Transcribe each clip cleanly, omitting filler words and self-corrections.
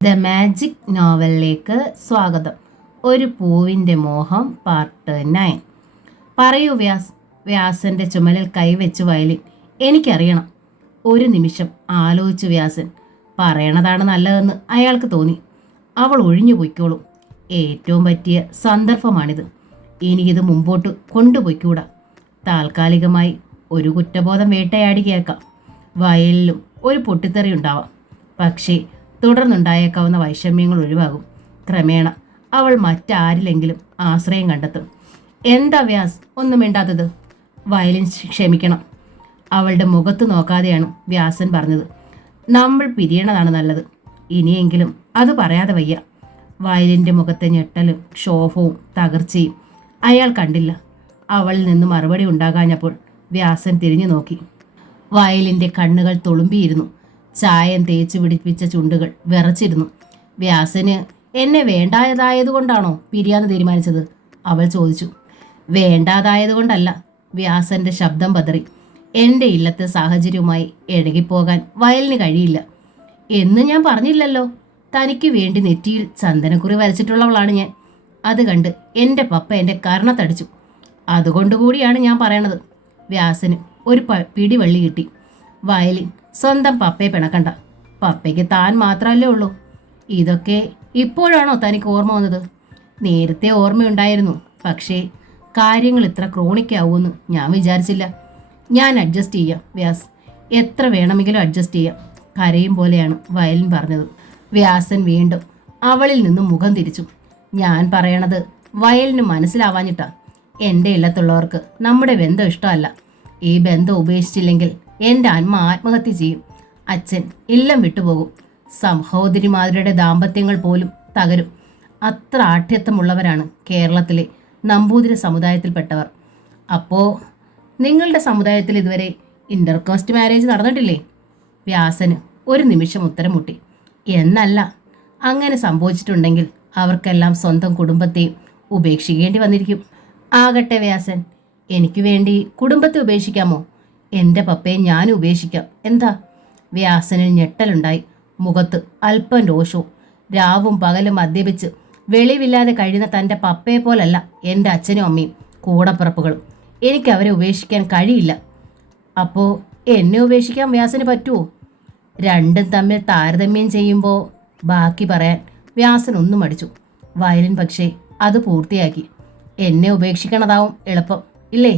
The magic നോവലിലേക്ക് സ്വാഗതം. ഒരു പൂവിൻ്റെ മോഹം പാർട്ട് 9. പറയൂ വ്യാസന്റെ ചുമലിൽ കൈവച്ച് വയലിൻ. എനിക്കറിയണം. ഒരു നിമിഷം ആലോചിച്ചു വ്യാസൻ. പറയണതാണ് നല്ലതെന്ന് അയാൾക്ക് തോന്നി. അവൾ ഒഴിഞ്ഞു പൊയ്ക്കോളും. ഏറ്റവും പറ്റിയ സന്ദർഭമാണിത്. എനിക്കിത് മുമ്പോട്ട് കൊണ്ടുപോയിക്കൂടാ. താൽക്കാലികമായി ഒരു കുറ്റബോധം വേട്ടയാടി കേൾക്കാം. വയലിലും ഒരു പൊട്ടിത്തെറി ഉണ്ടാവാം. പക്ഷേ തുടർന്നുണ്ടായേക്കാവുന്ന വൈഷമ്യങ്ങൾ ഒഴിവാകും. ക്രമേണ അവൾ മറ്റാരിലെങ്കിലും ആശ്രയം കണ്ടെത്തും. എന്താ വ്യാസ് ഒന്നും മിണ്ടാത്തത്? വയലിൻ ക്ഷമിക്കണം. അവളുടെ മുഖത്ത് നോക്കാതെയാണ് വ്യാസൻ പറഞ്ഞത്. നമ്മൾ പിരിയണതാണ് നല്ലത്. ഇനിയെങ്കിലും അത് പറയാതെ വയ്യ. വയലിൻ്റെ മുഖത്തെ ഞെട്ടലും ക്ഷോഭവും തകർച്ചയും അയാൾ കണ്ടില്ല. അവളിൽ നിന്ന് മറുപടി ഉണ്ടാകാഞ്ഞപ്പോൾ വ്യാസൻ തിരിഞ്ഞു നോക്കി. വയലിൻ്റെ കണ്ണുകൾ തുളുമ്പിയിരുന്നു. ചായം തേച്ച് പിടിപ്പിച്ച ചുണ്ടുകൾ വിറച്ചിരുന്നു. വ്യാസന് എന്നെ വേണ്ടായതായതുകൊണ്ടാണോ പിരിയാന്ന് തീരുമാനിച്ചത്? അവൾ ചോദിച്ചു. വേണ്ടാതായതുകൊണ്ടല്ല. വ്യാസന്റെ ശബ്ദം പതറി. എൻ്റെ ഇല്ലത്തെ സാഹചര്യവുമായി ഇഴകിപ്പോകാൻ വയലിന് കഴിയില്ല എന്ന് ഞാൻ പറഞ്ഞില്ലല്ലോ. തനിക്ക് വേണ്ടി നെറ്റിയിൽ ചന്ദനക്കുറി വരച്ചിട്ടുള്ളവളാണ് ഞാൻ. അത് കണ്ട് എൻ്റെ പപ്പ എൻ്റെ കർണത്തടിച്ചു. അതുകൊണ്ടുകൂടിയാണ് ഞാൻ പറയണത്. വ്യാസന് ഒരു പിടിവള്ളി കിട്ടി. വയലിൻ സ്വന്തം പപ്പയെ പിണക്കണ്ട. പപ്പയ്ക്ക് താൻ മാത്രമല്ലേ ഉള്ളൂ. ഇതൊക്കെ ഇപ്പോഴാണോ തനിക്ക് ഓർമ്മ വന്നത്? നേരത്തെ ഓർമ്മയുണ്ടായിരുന്നു. പക്ഷേ കാര്യങ്ങൾ ഇത്ര ക്രോണിക്കാവുമെന്ന് ഞാൻ വിചാരിച്ചില്ല. ഞാൻ അഡ്ജസ്റ്റ് ചെയ്യാം വ്യാസ്. എത്ര വേണമെങ്കിലും അഡ്ജസ്റ്റ് ചെയ്യാം. കരയും പോലെയാണ് വയലിൻ പറഞ്ഞത്. വ്യാസൻ വീണ്ടും അവളിൽ നിന്നും മുഖം തിരിച്ചു. ഞാൻ പറയണത് വയലിന് മനസ്സിലാവാഞ്ഞിട്ടാ. എൻ്റെ ഇല്ലത്തുള്ളവർക്ക് നമ്മുടെ ബന്ധം ഇഷ്ടമല്ല. ഈ ബന്ധം ഉപേക്ഷിച്ചില്ലെങ്കിൽ എൻ്റെ അമ്മ ആത്മഹത്യ ചെയ്യും. അച്ഛൻ ഇല്ലം വിട്ടുപോകും. സഹോദരിമാരുടെ ദാമ്പത്യങ്ങൾ പോലും തകരും. അത്ര ആഠ്യത്വമുള്ളവരാണ് കേരളത്തിലെ നമ്പൂതിരി സമുദായത്തിൽപ്പെട്ടവർ. അപ്പോൾ നിങ്ങളുടെ സമുദായത്തിൽ ഇതുവരെ ഇൻ്റർകാസ്റ്റ് മാരേജ് നടന്നിട്ടില്ലേ? വ്യാസന് ഒരു നിമിഷം ഉത്തരം മുട്ടി. എന്നല്ല, അങ്ങനെ സംഭവിച്ചിട്ടുണ്ടെങ്കിൽ അവർക്കെല്ലാം സ്വന്തം കുടുംബത്തെയും ഉപേക്ഷിക്കേണ്ടി വന്നിരിക്കും. ആകട്ടെ വ്യാസൻ, എനിക്ക് വേണ്ടി കുടുംബത്തെ ഉപേക്ഷിക്കാമോ? എൻ്റെ പപ്പയെ ഞാൻ ഉപേക്ഷിക്കാം. എന്താ? വ്യാസനിൽ ഞെട്ടലുണ്ടായി. മുഖത്ത് അല്പം രോഷവും. രാവും പകലും മദ്യപിച്ച് വെളിവില്ലാതെ കഴിയുന്ന തൻ്റെ പപ്പയെ പോലല്ല എൻ്റെ അച്ഛനും അമ്മയും കൂടപ്പിറപ്പുകളും. എനിക്ക് അവരെ ഉപേക്ഷിക്കാൻ കഴിയില്ല. അപ്പോൾ എന്നെ ഉപേക്ഷിക്കാൻ വ്യാസന് പറ്റുമോ? രണ്ടും തമ്മിൽ താരതമ്യം ചെയ്യുമ്പോൾ ബാക്കി പറയാൻ വ്യാസൻ ഒന്നും മടിച്ചു. വയലിൻ പക്ഷേ അത് പൂർത്തിയാക്കി. എന്നെ ഉപേക്ഷിക്കണതാവും എളുപ്പം, ഇല്ലേ?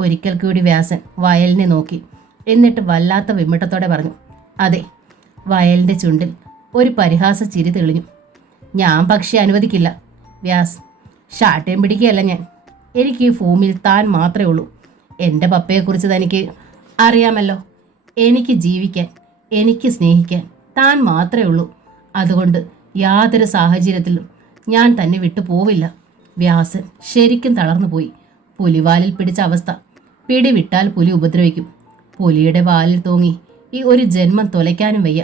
ഒരിക്കൽ കൂടി വ്യാസൻ വയലിനെ നോക്കി. എന്നിട്ട് വല്ലാത്ത വിമ്മിട്ടത്തോടെ പറഞ്ഞു, അതെ. വയലിൻ്റെ ചുണ്ടിൽ ഒരു പരിഹാസ ചിരി തെളിഞ്ഞു. ഞാൻ പക്ഷേ അനുവദിക്കില്ല വ്യാസ്. ഷാട്ടയും പിടിക്കുകയല്ല ഞാൻ. എനിക്ക് ഈ ഭൂമിയിൽ താൻ മാത്രമേ ഉള്ളൂ. എൻ്റെ പപ്പയെക്കുറിച്ച് തനിക്ക് അറിയാമല്ലോ. എനിക്ക് ജീവിക്കാൻ, എനിക്ക് സ്നേഹിക്കാൻ താൻ മാത്രമേ ഉള്ളൂ. അതുകൊണ്ട് യാതൊരു സാഹചര്യത്തിലും ഞാൻ തന്നെ വിട്ടു പോവില്ല. വ്യാസൻ ശരിക്കും തളർന്നു പോയി. പുലിവാലിൽ പിടിച്ച അവസ്ഥ. പിടിവിട്ടാൽ പുലി ഉപദ്രവിക്കും. പുലിയുടെ വാലിൽ തൂങ്ങി ഈ ഒരു ജന്മം തുലയ്ക്കാനും വയ്യ.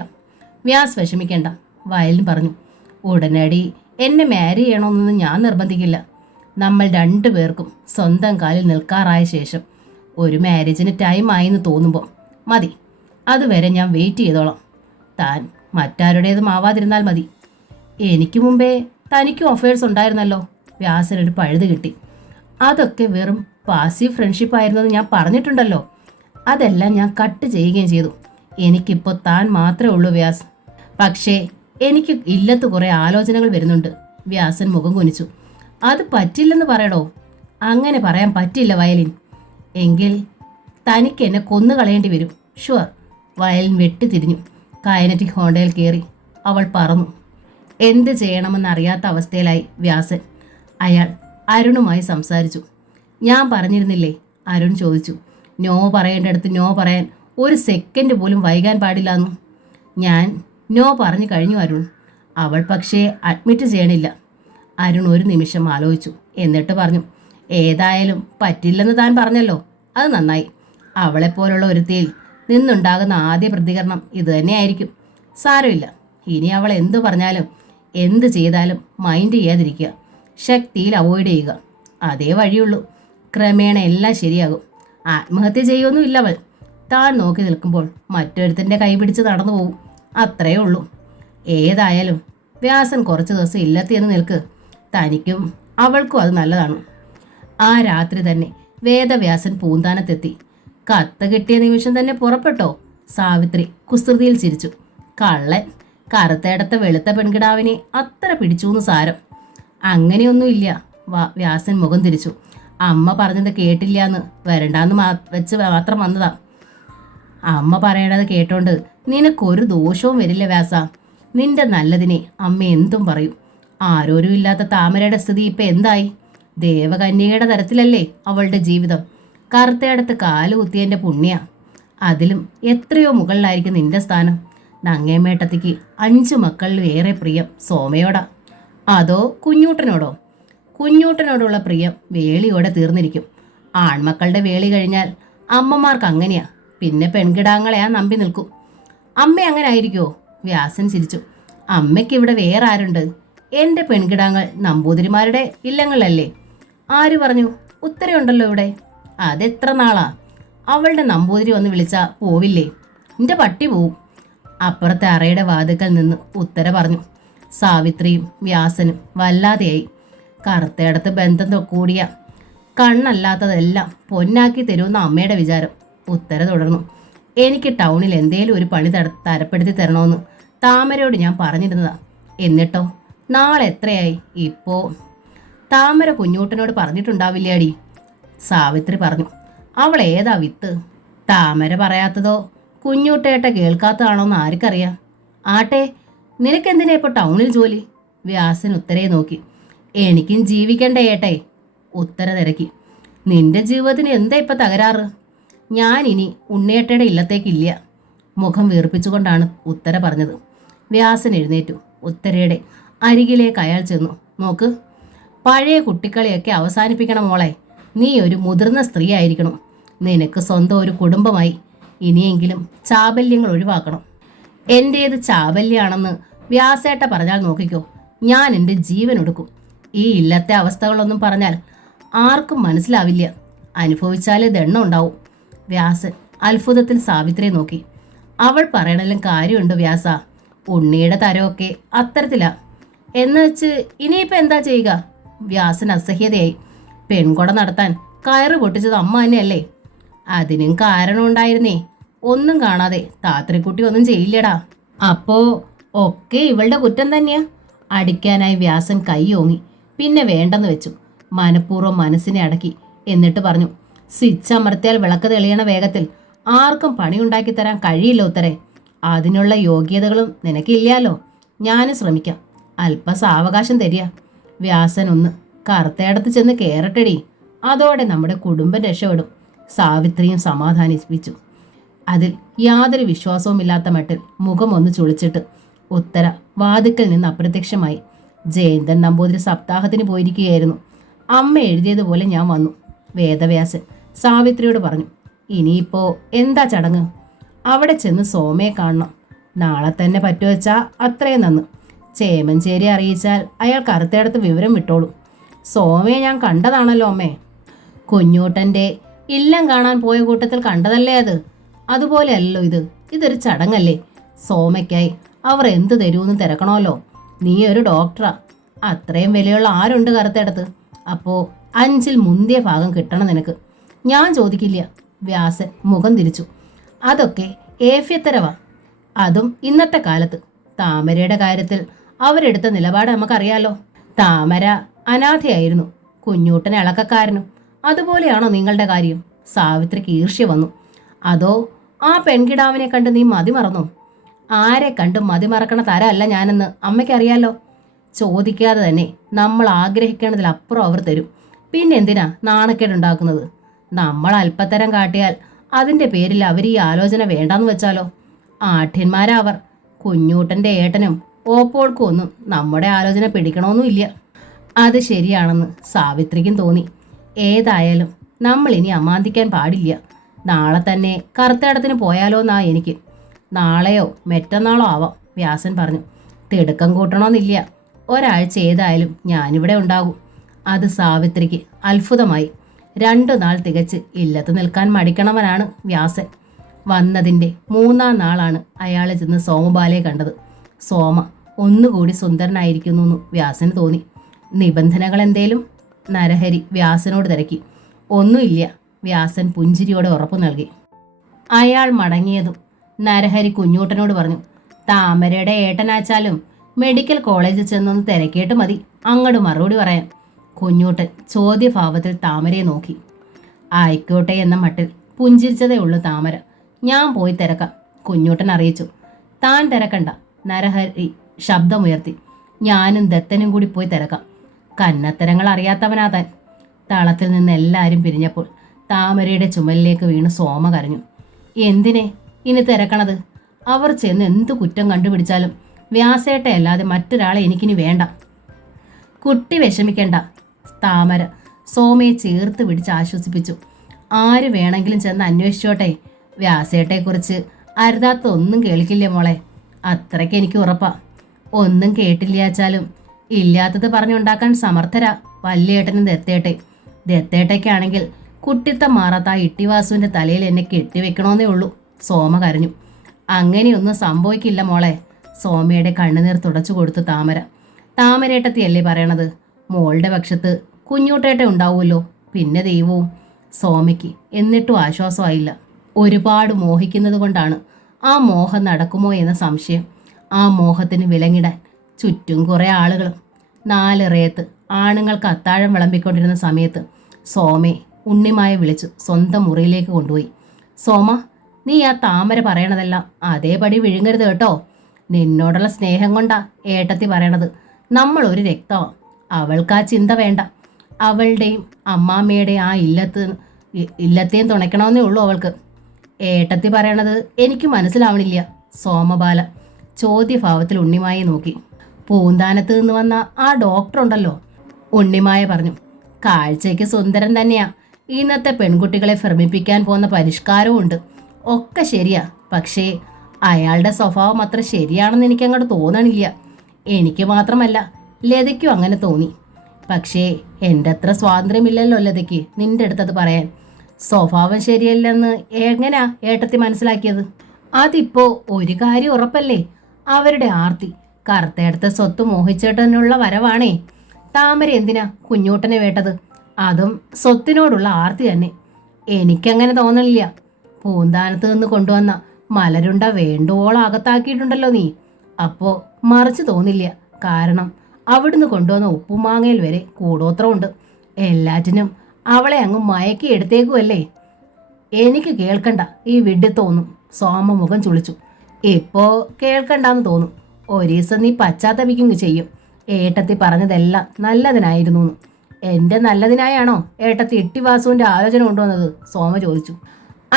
വ്യാസ് വിഷമിക്കേണ്ട, വയലിൻ പറഞ്ഞു. ഉടനടി എന്നെ മാരി ചെയ്യണമെന്നൊന്നും ഞാൻ നിർബന്ധിക്കില്ല. നമ്മൾ രണ്ടുപേർക്കും സ്വന്തം കാലിൽ നിൽക്കാറായ ശേഷം ഒരു മാരേജിന് ടൈം ആയെന്ന് തോന്നുമ്പോൾ മതി. അതുവരെ ഞാൻ വെയിറ്റ് ചെയ്തോളാം. താൻ മറ്റാരുടേതും ആവാതിരുന്നാൽ മതി. എനിക്ക് മുമ്പേ തനിക്കും അഫയേഴ്സ് ഉണ്ടായിരുന്നല്ലോ. വ്യാസനൊരു പഴുത് കിട്ടി. അതൊക്കെ വെറും പാസീവ് ഫ്രണ്ട്ഷിപ്പ് ആയിരുന്നെന്ന് ഞാൻ പറഞ്ഞിട്ടുണ്ടല്ലോ. അതെല്ലാം ഞാൻ കട്ട് ചെയ്യുകയും ചെയ്തു. എനിക്കിപ്പോൾ താൻ മാത്രമേ ഉള്ളൂ വ്യാസ്. പക്ഷേ എനിക്ക് ഇല്ലത്ത് കുറേ ആലോചനകൾ വരുന്നുണ്ട്. വ്യാസൻ മുഖം കുനിച്ചു. അത് പറ്റില്ലെന്ന് പറയടോ. അങ്ങനെ പറയാൻ പറ്റില്ല വയലിൻ. എങ്കിൽ തനിക്ക് എന്നെ കൊന്നു കളയേണ്ടി വരും. ഷുവർ. വയലിൻ വെട്ടിത്തിരിഞ്ഞു. കൈനറ്റിക് ഹോണ്ടയിൽ കയറി അവൾ പറന്നു. എന്ത് ചെയ്യണമെന്നറിയാത്ത അവസ്ഥയിലായി വ്യാസൻ. അയാൾ അരുണുമായി സംസാരിച്ചു. ഞാൻ പറഞ്ഞിരുന്നില്ലേ? അരുൺ ചോദിച്ചു. നോ പറയേണ്ടടുത്ത് നോ പറയാൻ ഒരു സെക്കൻഡ് പോലും വൈകാൻ പാടില്ലെന്നു. ഞാൻ നോ പറഞ്ഞു കഴിഞ്ഞു അരുൺ. അവൾ പക്ഷേ അഡ്മിറ്റ് ചെയ്യണില്ല. അരുൺ ഒരു നിമിഷം ആലോചിച്ചു. എന്നിട്ട് പറഞ്ഞു, ഏതായാലും പറ്റില്ലെന്ന് താൻ പറഞ്ഞല്ലോ. അത് നന്നായി. അവളെപ്പോലുള്ള ഒരുത്തിയിൽ നിന്നുണ്ടാകുന്ന ആദ്യ പ്രതികരണം ഇതുതന്നെയായിരിക്കും. സാരമില്ല. ഇനി അവൾ എന്തു പറഞ്ഞാലും എന്ത് ചെയ്താലും മൈൻഡ് ചെയ്യാതിരിക്കുക. ശക്തിയിൽ അവോയ്ഡ് ചെയ്യുക. അതേ വഴിയുള്ളൂ. ക്രമേണ എല്ലാം ശരിയാകും. ആത്മഹത്യ ചെയ്യൊന്നുമില്ല അവൾ. താൻ നോക്കി നിൽക്കുമ്പോൾ മറ്റൊരുത്തൻ്റെ കൈ പിടിച്ച് നടന്നു പോകും. അത്രയേ ഉള്ളൂ. ഏതായാലും വ്യാസൻ കുറച്ചു ദിവസം ഇല്ലത്തിയെന്ന് നിൽക്ക്. തനിക്കും അവൾക്കും അത് നല്ലതാണ്. ആ രാത്രി തന്നെ വേദവ്യാസൻ പൂന്താനത്തെത്തി. കത്ത് കിട്ടിയ നിമിഷം തന്നെ പുറപ്പെട്ടോ? സാവിത്രി കുസൃതിയിൽ ചിരിച്ചു. കള്ളൻ, കറുത്തേടത്തെ വെളുത്ത പെൺകിടാവിനെ അത്ര പിടിച്ചൂന്ന് സാരം. അങ്ങനെയൊന്നുമില്ല. വ്യാസൻ മുഖം തിരിച്ചു. അമ്മ പറഞ്ഞത് കേട്ടില്ലാന്ന് വരണ്ടാന്ന് വെച്ച് മാത്രം വന്നതാ. അമ്മ പറയണത് കേട്ടോണ്ട് നിനക്കൊരു ദോഷവും വരില്ല വ്യാസ. നിന്റെ നല്ലതിനെ അമ്മ എന്തും പറയും. ആരോരും ഇല്ലാത്ത താമരയുടെ സ്ഥിതി ഇപ്പം എന്തായി? ദേവകന്യകയുടെ തരത്തിലല്ലേ അവളുടെ ജീവിതം. കറുത്തയിടത്ത് കാല് കുത്തിയതിൻ്റെ പുണ്യ. അതിലും എത്രയോ മുകളിലായിരിക്കും നിന്റെ സ്ഥാനം. നങ്ങേമേട്ടത്തിക്ക് 5 മക്കളിൽ ഏറെ പ്രിയം സോമയോടാ. അതോ കുഞ്ഞൂട്ടനോടോ? കുഞ്ഞൂട്ടനോടുള്ള പ്രിയം വേളിയോടെ തീർന്നിരിക്കും. ആൺമക്കളുടെ വേളി കഴിഞ്ഞാൽ അമ്മമാർക്ക് അങ്ങനെയാ. പിന്നെ പെൺകിടാങ്ങളെയാ നമ്പി നിൽക്കും. അമ്മ അങ്ങനെ ആയിരിക്കുമോ? വ്യാസൻ ചിരിച്ചു. അമ്മയ്ക്ക് ഇവിടെ വേറെ ആരുണ്ട്? എൻ്റെ പെൺകിടാങ്ങൾ നമ്പൂതിരിമാരുടെ ഇല്ലങ്ങളല്ലേ. ആര് പറഞ്ഞു? ഉത്തരയുണ്ടല്ലോ ഇവിടെ. അതെത്ര നാളാ? അവളുടെ നമ്പൂതിരി വന്ന് വിളിച്ചാ പോവില്ലേ? എൻ്റെ പട്ടി പോവും. അപ്പുറത്തെ അറയുടെ വാതിക്കൽ നിന്ന് ഉത്തര പറഞ്ഞു. സാവിത്രിയും വ്യാസനും വല്ലാതെയായി. കറുത്തയിടത്ത് ബന്ധം കൂടിയ കണ്ണല്ലാത്തതെല്ലാം പൊന്നാക്കി തരുമെന്ന അമ്മയുടെ വിചാരം. ഉത്തര തുടർന്നു. എനിക്ക് ടൗണിൽ എന്തേലും ഒരു പണി തരപ്പെടുത്തി തരണമെന്ന് താമരയോട് ഞാൻ പറഞ്ഞിരുന്നതാ. എന്നിട്ടോ നാളെ എത്രയായി? ഇപ്പോ താമര കുഞ്ഞൂട്ടനോട് പറഞ്ഞിട്ടുണ്ടാവില്ലേടി? സാവിത്രി പറഞ്ഞു. അവൾ ഏതാ വിത്ത്? താമര പറയാത്തതോ കുഞ്ഞൂട്ടേട്ട കേൾക്കാത്തതാണോന്ന് ആർക്കറിയാം. ആട്ടെ, നിനക്കെന്തിനാ ഇപ്പോൾ ടൗണിൽ ജോലി? വ്യാസൻ ഉത്തരയെ നോക്കി. എനിക്കും ജീവിക്കണ്ടേ ഏട്ടേ? ഉത്തര തിരക്കി. നിന്റെ ജീവിതത്തിന് എന്താ ഇപ്പം തകരാറ്? ഞാൻ ഇനി ഉണ്ണേട്ടയുടെ ഇല്ലത്തേക്കില്ല. മുഖം വീർപ്പിച്ചുകൊണ്ടാണ് ഉത്തര പറഞ്ഞത്. വ്യാസൻ എഴുന്നേറ്റു. ഉത്തരയുടെ അരികിലേക്ക് അയാൾ ചെന്നു. നോക്ക്, പഴയ കുട്ടിക്കളിയൊക്കെ അവസാനിപ്പിക്കണം മോളെ. നീ ഒരു മുതിർന്ന സ്ത്രീ ആയിരിക്കണം. നിനക്ക് സ്വന്തം ഒരു കുടുംബമായി. ഇനിയെങ്കിലും ചാബല്യങ്ങൾ ഒഴിവാക്കണം. എൻ്റേത് ചാബല്യാണെന്ന് വ്യാസേട്ട പറഞ്ഞാൽ നോക്കിക്കോ, ഞാൻ എൻ്റെ ജീവൻ എടുക്കും. ഈ ഇല്ലത്തെ അവസ്ഥകളൊന്നും പറഞ്ഞാൽ ആർക്കും മനസ്സിലാവില്ല. അനുഭവിച്ചാലേ ദണ്ണം ഉണ്ടാവും. വ്യാസൻ അത്ഭുതത്തിൽ സാവിത്രിയെ നോക്കി. അവൾ പറയണതിലും കാര്യമുണ്ട് വ്യാസ. ഉണ്ണിയുടെ തരമൊക്കെ അത്തരത്തിലാ. എന്ന് വെച്ച് ഇനിയിപ്പോൾ എന്താ ചെയ്യുക? വ്യാസൻ അസഹ്യതയായി. പെൺകൊട നടത്താൻ കയറ് പൊട്ടിച്ചത് അമ്മ തന്നെയല്ലേ? അതിനും കാരണം ഉണ്ടായിരുന്നേ. ഒന്നും കാണാതെ താത്രിക്കുട്ടി ഒന്നും ചെയ്യില്ലടാ. അപ്പോ ഒക്കെ ഇവളുടെ കുറ്റം തന്നെയാ. അടിക്കാനായി വ്യാസൻ കൈ ഓങ്ങി. പിന്നെ വേണ്ടെന്ന് വെച്ചു. മനഃപൂർവ്വം മനസ്സിനെ അടക്കി. എന്നിട്ട് പറഞ്ഞു. സ്വിച്ച് അമർത്തിയാൽ വിളക്ക് തെളിയണ വേഗത്തിൽ ആർക്കും പണിയുണ്ടാക്കി തരാൻ കഴിയില്ല ഉത്തരേ. അതിനുള്ള യോഗ്യതകളും നിനക്കില്ലാലോ. ഞാനും ശ്രമിക്കാം. അല്പ സാവകാശം തരിക. വ്യാസൻ ഒന്ന് കറുത്തയിടത്ത് ചെന്ന് കയറട്ടെടി. അതോടെ നമ്മുടെ കുടുംബം രക്ഷപ്പെടും. സാവിത്രിയും സമാധാനിപ്പിച്ചു. അതിൽ യാതൊരു വിശ്വാസവുമില്ലാത്ത മട്ടിൽ മുഖം ഒന്ന് ചുളിച്ചിട്ട് ഉത്തര വാതിക്കൽ നിന്ന് അപ്രത്യക്ഷമായി. ജയന്തൻ നമ്പൂതിരി സപ്താഹത്തിന് പോയിരിക്കുകയായിരുന്നു. അമ്മ എഴുതിയതുപോലെ ഞാൻ വന്നു. വേദവ്യാസൻ സാവിത്രിയോട് പറഞ്ഞു. ഇനിയിപ്പോൾ എന്താ ചടങ്ങ്? അവിടെ ചെന്ന് സോമയെ കാണണം. നാളെ തന്നെ പറ്റുവെച്ചാൽ അത്രയും നന്ന്. ചേമഞ്ചേരി അറിയിച്ചാൽ അയാൾ കറുത്തയിടത്ത് വിവരം വിട്ടോളൂ. സോമയെ ഞാൻ കണ്ടതാണല്ലോ അമ്മേ. കുഞ്ഞൂട്ടൻ്റെ ഇല്ലം കാണാൻ പോയ കൂട്ടത്തിൽ കണ്ടതല്ലേ അത്? അതുപോലെയല്ലോ ഇത്. ഇതൊരു ചടങ്ങല്ലേ. സോമയ്ക്കായി അവർ എന്ത് തരുമെന്ന് തിരക്കണമല്ലോ. നീ ഒരു ഡോക്ടറാ. അത്രയും വിലയുള്ള ആരുണ്ട് കറുത്തയിടത്ത്? അപ്പോൾ 5ൽ മുന്തിയ ഭാഗം കിട്ടണം നിനക്ക്. ഞാൻ ചോദിക്കില്ല. വ്യാസൻ മുഖം തിരിച്ചു. അതൊക്കെ ഏഫ്യത്തരവാ. അതും ഇന്നത്തെ കാലത്ത്. താമരയുടെ കാര്യത്തിൽ അവരെടുത്ത നിലപാട് നമുക്കറിയാലോ. താമര അനാഥയായിരുന്നു. കുഞ്ഞൂട്ടൻ ഇളക്കക്കാരനും. അതുപോലെയാണോ നിങ്ങളുടെ കാര്യം? സാവിത്രിക്ക് ഈർഷ്യ വന്നു. അതോ ആ പെൺകിടാവിനെ കണ്ട് നീ മതിമറന്നോ? ആരെ കണ്ടും മതിമറക്കണ തരമല്ല ഞാനെന്ന് അമ്മയ്ക്കറിയാലോ. ചോദിക്കാതെ തന്നെ നമ്മൾ ആഗ്രഹിക്കണതിലപ്പുറം അവർ തരും. പിന്നെ എന്തിനാ നാണക്കേടുണ്ടാക്കുന്നത്? നമ്മൾ അല്പത്തരം കാട്ടിയാൽ അതിൻ്റെ പേരിൽ അവർ ഈ ആലോചന വേണ്ടാന്ന് വെച്ചാലോ? ആഠ്യന്മാരാ അവർ. കുഞ്ഞൂട്ടൻ്റെ ഏട്ടനും ഓപ്പോൾക്കും ഒന്നും നമ്മുടെ ആലോചന പിടിക്കണമെന്നുമില്ല. അത് ശരിയാണെന്ന് സാവിത്രിക്കും തോന്നി. ഏതായാലും നമ്മൾ ഇനി അമാന്തിക്കാൻ പാടില്ല. നാളെ തന്നെ കറുത്തയിടത്തിന് പോയാലോ എന്നാ എനിക്ക്. നാളെയോ മറ്റന്നാളോ ആവാം. വ്യാസൻ പറഞ്ഞു. തിടുക്കം കൂട്ടണമെന്നില്ല. ഒരാഴ്ച ഏതായാലും ഞാനിവിടെ ഉണ്ടാകും. അത് സാവിത്രിക്ക് അത്ഭുതമായി. 2 നാൾ തികച്ച് ഇല്ലത്ത് നിൽക്കാൻ മടിക്കണവനാണ് വ്യാസൻ. വന്നതിൻ്റെ 3-ാം നാളാണ് അയാളെ ചെന്ന് സോമബാലയെ കണ്ടത്. സോമ ഒന്നുകൂടി സുന്ദരനായിരിക്കുന്നു എന്ന് വ്യാസന് തോന്നി. നിബന്ധനകൾ എന്തേലും? നരഹരി വ്യാസനോട് തിരക്കി. ഒന്നുമില്ല, വ്യാസൻ പുഞ്ചിരിയോടെ ഉറപ്പു നൽകി. അയാൾ മടങ്ങിയതും നരഹരി കുഞ്ഞൂട്ടനോട് പറഞ്ഞു, താമരയുടെ ഏട്ടനാച്ചാലും മെഡിക്കൽ കോളേജിൽ ചെന്നൊന്ന് തിരക്കിയിട്ട് മതി അങ്ങോട്ട് മറുപടി പറയാൻ. കുഞ്ഞൂട്ടൻ ചോദ്യഭാവത്തിൽ താമരയെ നോക്കി. ആയിക്കോട്ടെ എന്ന മട്ടിൽ പുഞ്ചിരിച്ചതേ ഉള്ളൂ താമര. ഞാൻ പോയി തിരക്കാം, കുഞ്ഞൂട്ടൻ അറിയിച്ചു. താൻ തിരക്കണ്ട, നരഹരി ശബ്ദമുയർത്തി. ഞാനും ദത്തനും കൂടി പോയി തിരക്കാം. കന്നത്തരങ്ങൾ അറിയാത്തവനാ താൻ. തളത്തിൽ നിന്ന് എല്ലാവരും പിരിഞ്ഞപ്പോൾ താമരയുടെ ചുമലിലേക്ക് വീണ് സോമ കരഞ്ഞു. എന്തിനെ ഇനി തിരക്കണത്? അവർ ചെന്ന് എന്തു കുറ്റം കണ്ടുപിടിച്ചാലും വ്യാസേട്ടയല്ലാതെ മറ്റൊരാളെ എനിക്കിനി വേണ്ട. കുട്ടി വിഷമിക്കണ്ട, താമര സോമയെ ചേർത്ത് പിടിച്ച് ആശ്വസിപ്പിച്ചു. ആര് വേണമെങ്കിലും ചെന്ന് അന്വേഷിച്ചോട്ടെ, വ്യാസേട്ടയെക്കുറിച്ച് അരുതാത്ത ഒന്നും കേൾക്കില്ല മോളെ, അത്രയ്ക്ക് എനിക്ക് ഉറപ്പാ. ഒന്നും കേട്ടില്ലാച്ചാലും ഇല്ലാത്തത് പറഞ്ഞുണ്ടാക്കാൻ സമർത്ഥരാ വല്യേട്ടനും ദത്തേട്ടെ. ദത്തേട്ടയ്ക്കാണെങ്കിൽ കുട്ടിത്തം മാറാത്ത ആ ഇട്ടിവാസുവിൻ്റെ തലയിൽ എന്നെ കെട്ടിവെക്കണമെന്നേ ഉള്ളൂ. സോമ കരഞ്ഞു. അങ്ങനെയൊന്നും സംഭവിക്കില്ല മോളെ, സോമയുടെ കണ്ണുനീർ തുടച്ചു കൊടുത്തു താമര. താമരേട്ടത്തിയല്ലേ പറയണത്? മോളുടെ പക്ഷത്ത് കുഞ്ഞൂട്ടേട്ട ഉണ്ടാവുമല്ലോ, പിന്നെ ദൈവവും. സോമയ്ക്ക് എന്നിട്ടും ആശ്വാസമായില്ല. ഒരുപാട് മോഹിക്കുന്നത് കൊണ്ടാണ് ആ മോഹം നടക്കുമോ എന്ന സംശയം. ആ മോഹത്തിന് വിലങ്ങിടാൻ ചുറ്റും കുറേ ആളുകളും. 4 റേത്ത് ആണുങ്ങൾക്ക് അത്താഴം വിളമ്പിക്കൊണ്ടിരുന്ന സമയത്ത് സോമയെ ഉണ്ണിമായ വിളിച്ചു സ്വന്തം മുറിയിലേക്ക് കൊണ്ടുപോയി. സോമ, നീ ആ താമര പറയണതെല്ലാം അതേപടി വിഴുങ്ങരുത് കേട്ടോ. നിന്നോടുള്ള സ്നേഹം കൊണ്ടാ ഏട്ടത്തി പറയണത്. നമ്മളൊരു രക്തമാണ്. അവൾക്ക് ആ ചിന്ത വേണ്ട. അവളുടെയും അമ്മാമ്മയുടെയും ആ ഇല്ലത്തെയും തുണയ്ക്കണമെന്നേ ഉള്ളൂ അവൾക്ക്. ഏട്ടത്തി പറയണത് എനിക്ക് മനസ്സിലാവണില്ല. സോമബാല ചോദ്യഭാവത്തിൽ ഉണ്ണിമായെ നോക്കി. പൂന്താനത്ത് നിന്ന് വന്ന ആ ഡോക്ടർ ഉണ്ടല്ലോ, ഉണ്ണിമായ പറഞ്ഞു. കാഴ്ചയ്ക്ക് സുന്ദരൻ തന്നെയാ. ഇന്നത്തെ പെൺകുട്ടികളെ ഭ്രമിപ്പിക്കാൻ പോകുന്ന പരിഷ്കാരവും ഉണ്ട്. ഒക്കെ ശരിയാ, പക്ഷേ അയാളുടെ സ്വഭാവം അത്ര ശരിയാണെന്ന് എനിക്കങ്ങോട്ട് തോന്നണില്ല. എനിക്ക് മാത്രമല്ല, ലതയ്ക്കും അങ്ങനെ തോന്നി. പക്ഷേ എൻ്റെ അത്ര സ്വാതന്ത്ര്യമില്ലല്ലോ ലതയ്ക്ക് നിന്റെ അടുത്തത് പറയാൻ. സ്വഭാവം ശരിയല്ലെന്ന് എങ്ങനെയാ ഏട്ടത്തി മനസ്സിലാക്കിയത്? അതിപ്പോ ഒരു കാര്യം ഉറപ്പല്ലേ, അവരുടെ ആർത്തി. കറുത്തേടത്തെ സ്വത്ത് മോഹിച്ചേട്ടനുള്ള വരവാണേ. താമര എന്തിനാ കുഞ്ഞൂട്ടനെ വേട്ടത്? അതും സ്വത്തിനോടുള്ള ആർത്തി തന്നെ. എനിക്കങ്ങനെ തോന്നണില്ല. പൂന്താനത്ത് നിന്ന് കൊണ്ടുവന്ന മലരുണ്ട വേണ്ടുവോളം അകത്താക്കിയിട്ടുണ്ടല്ലോ നീ. അപ്പോൾ മറിച്ച് തോന്നില്ല. കാരണം അവിടുന്ന് കൊണ്ടുവന്ന ഉപ്പുമാങ്ങയിൽ വരെ കൂടോത്രമുണ്ട്. എല്ലാറ്റിനും അവളെ അങ്ങ് മയക്കി എടുത്തേക്കുമല്ലേ. എനിക്ക് കേൾക്കണ്ട ഈ വിഡ്ഢിത്തോന്നും. സോമ മുഖം ചുളിച്ചു. ഇപ്പോ കേൾക്കണ്ടെന്ന് തോന്നും. ഒരീസം നീ പശ്ചാത്തപിക്കുക ചെയ്യും. ഏട്ടത്തി പറഞ്ഞതെല്ലാം നല്ലതിനായിരുന്നു. എൻ്റെ നല്ലതിനായാണോ ഏട്ടത്തി ഇട്ടിവാസുവിൻ്റെ ആലോചന കൊണ്ടുവന്നത്? സോമ ചോദിച്ചു.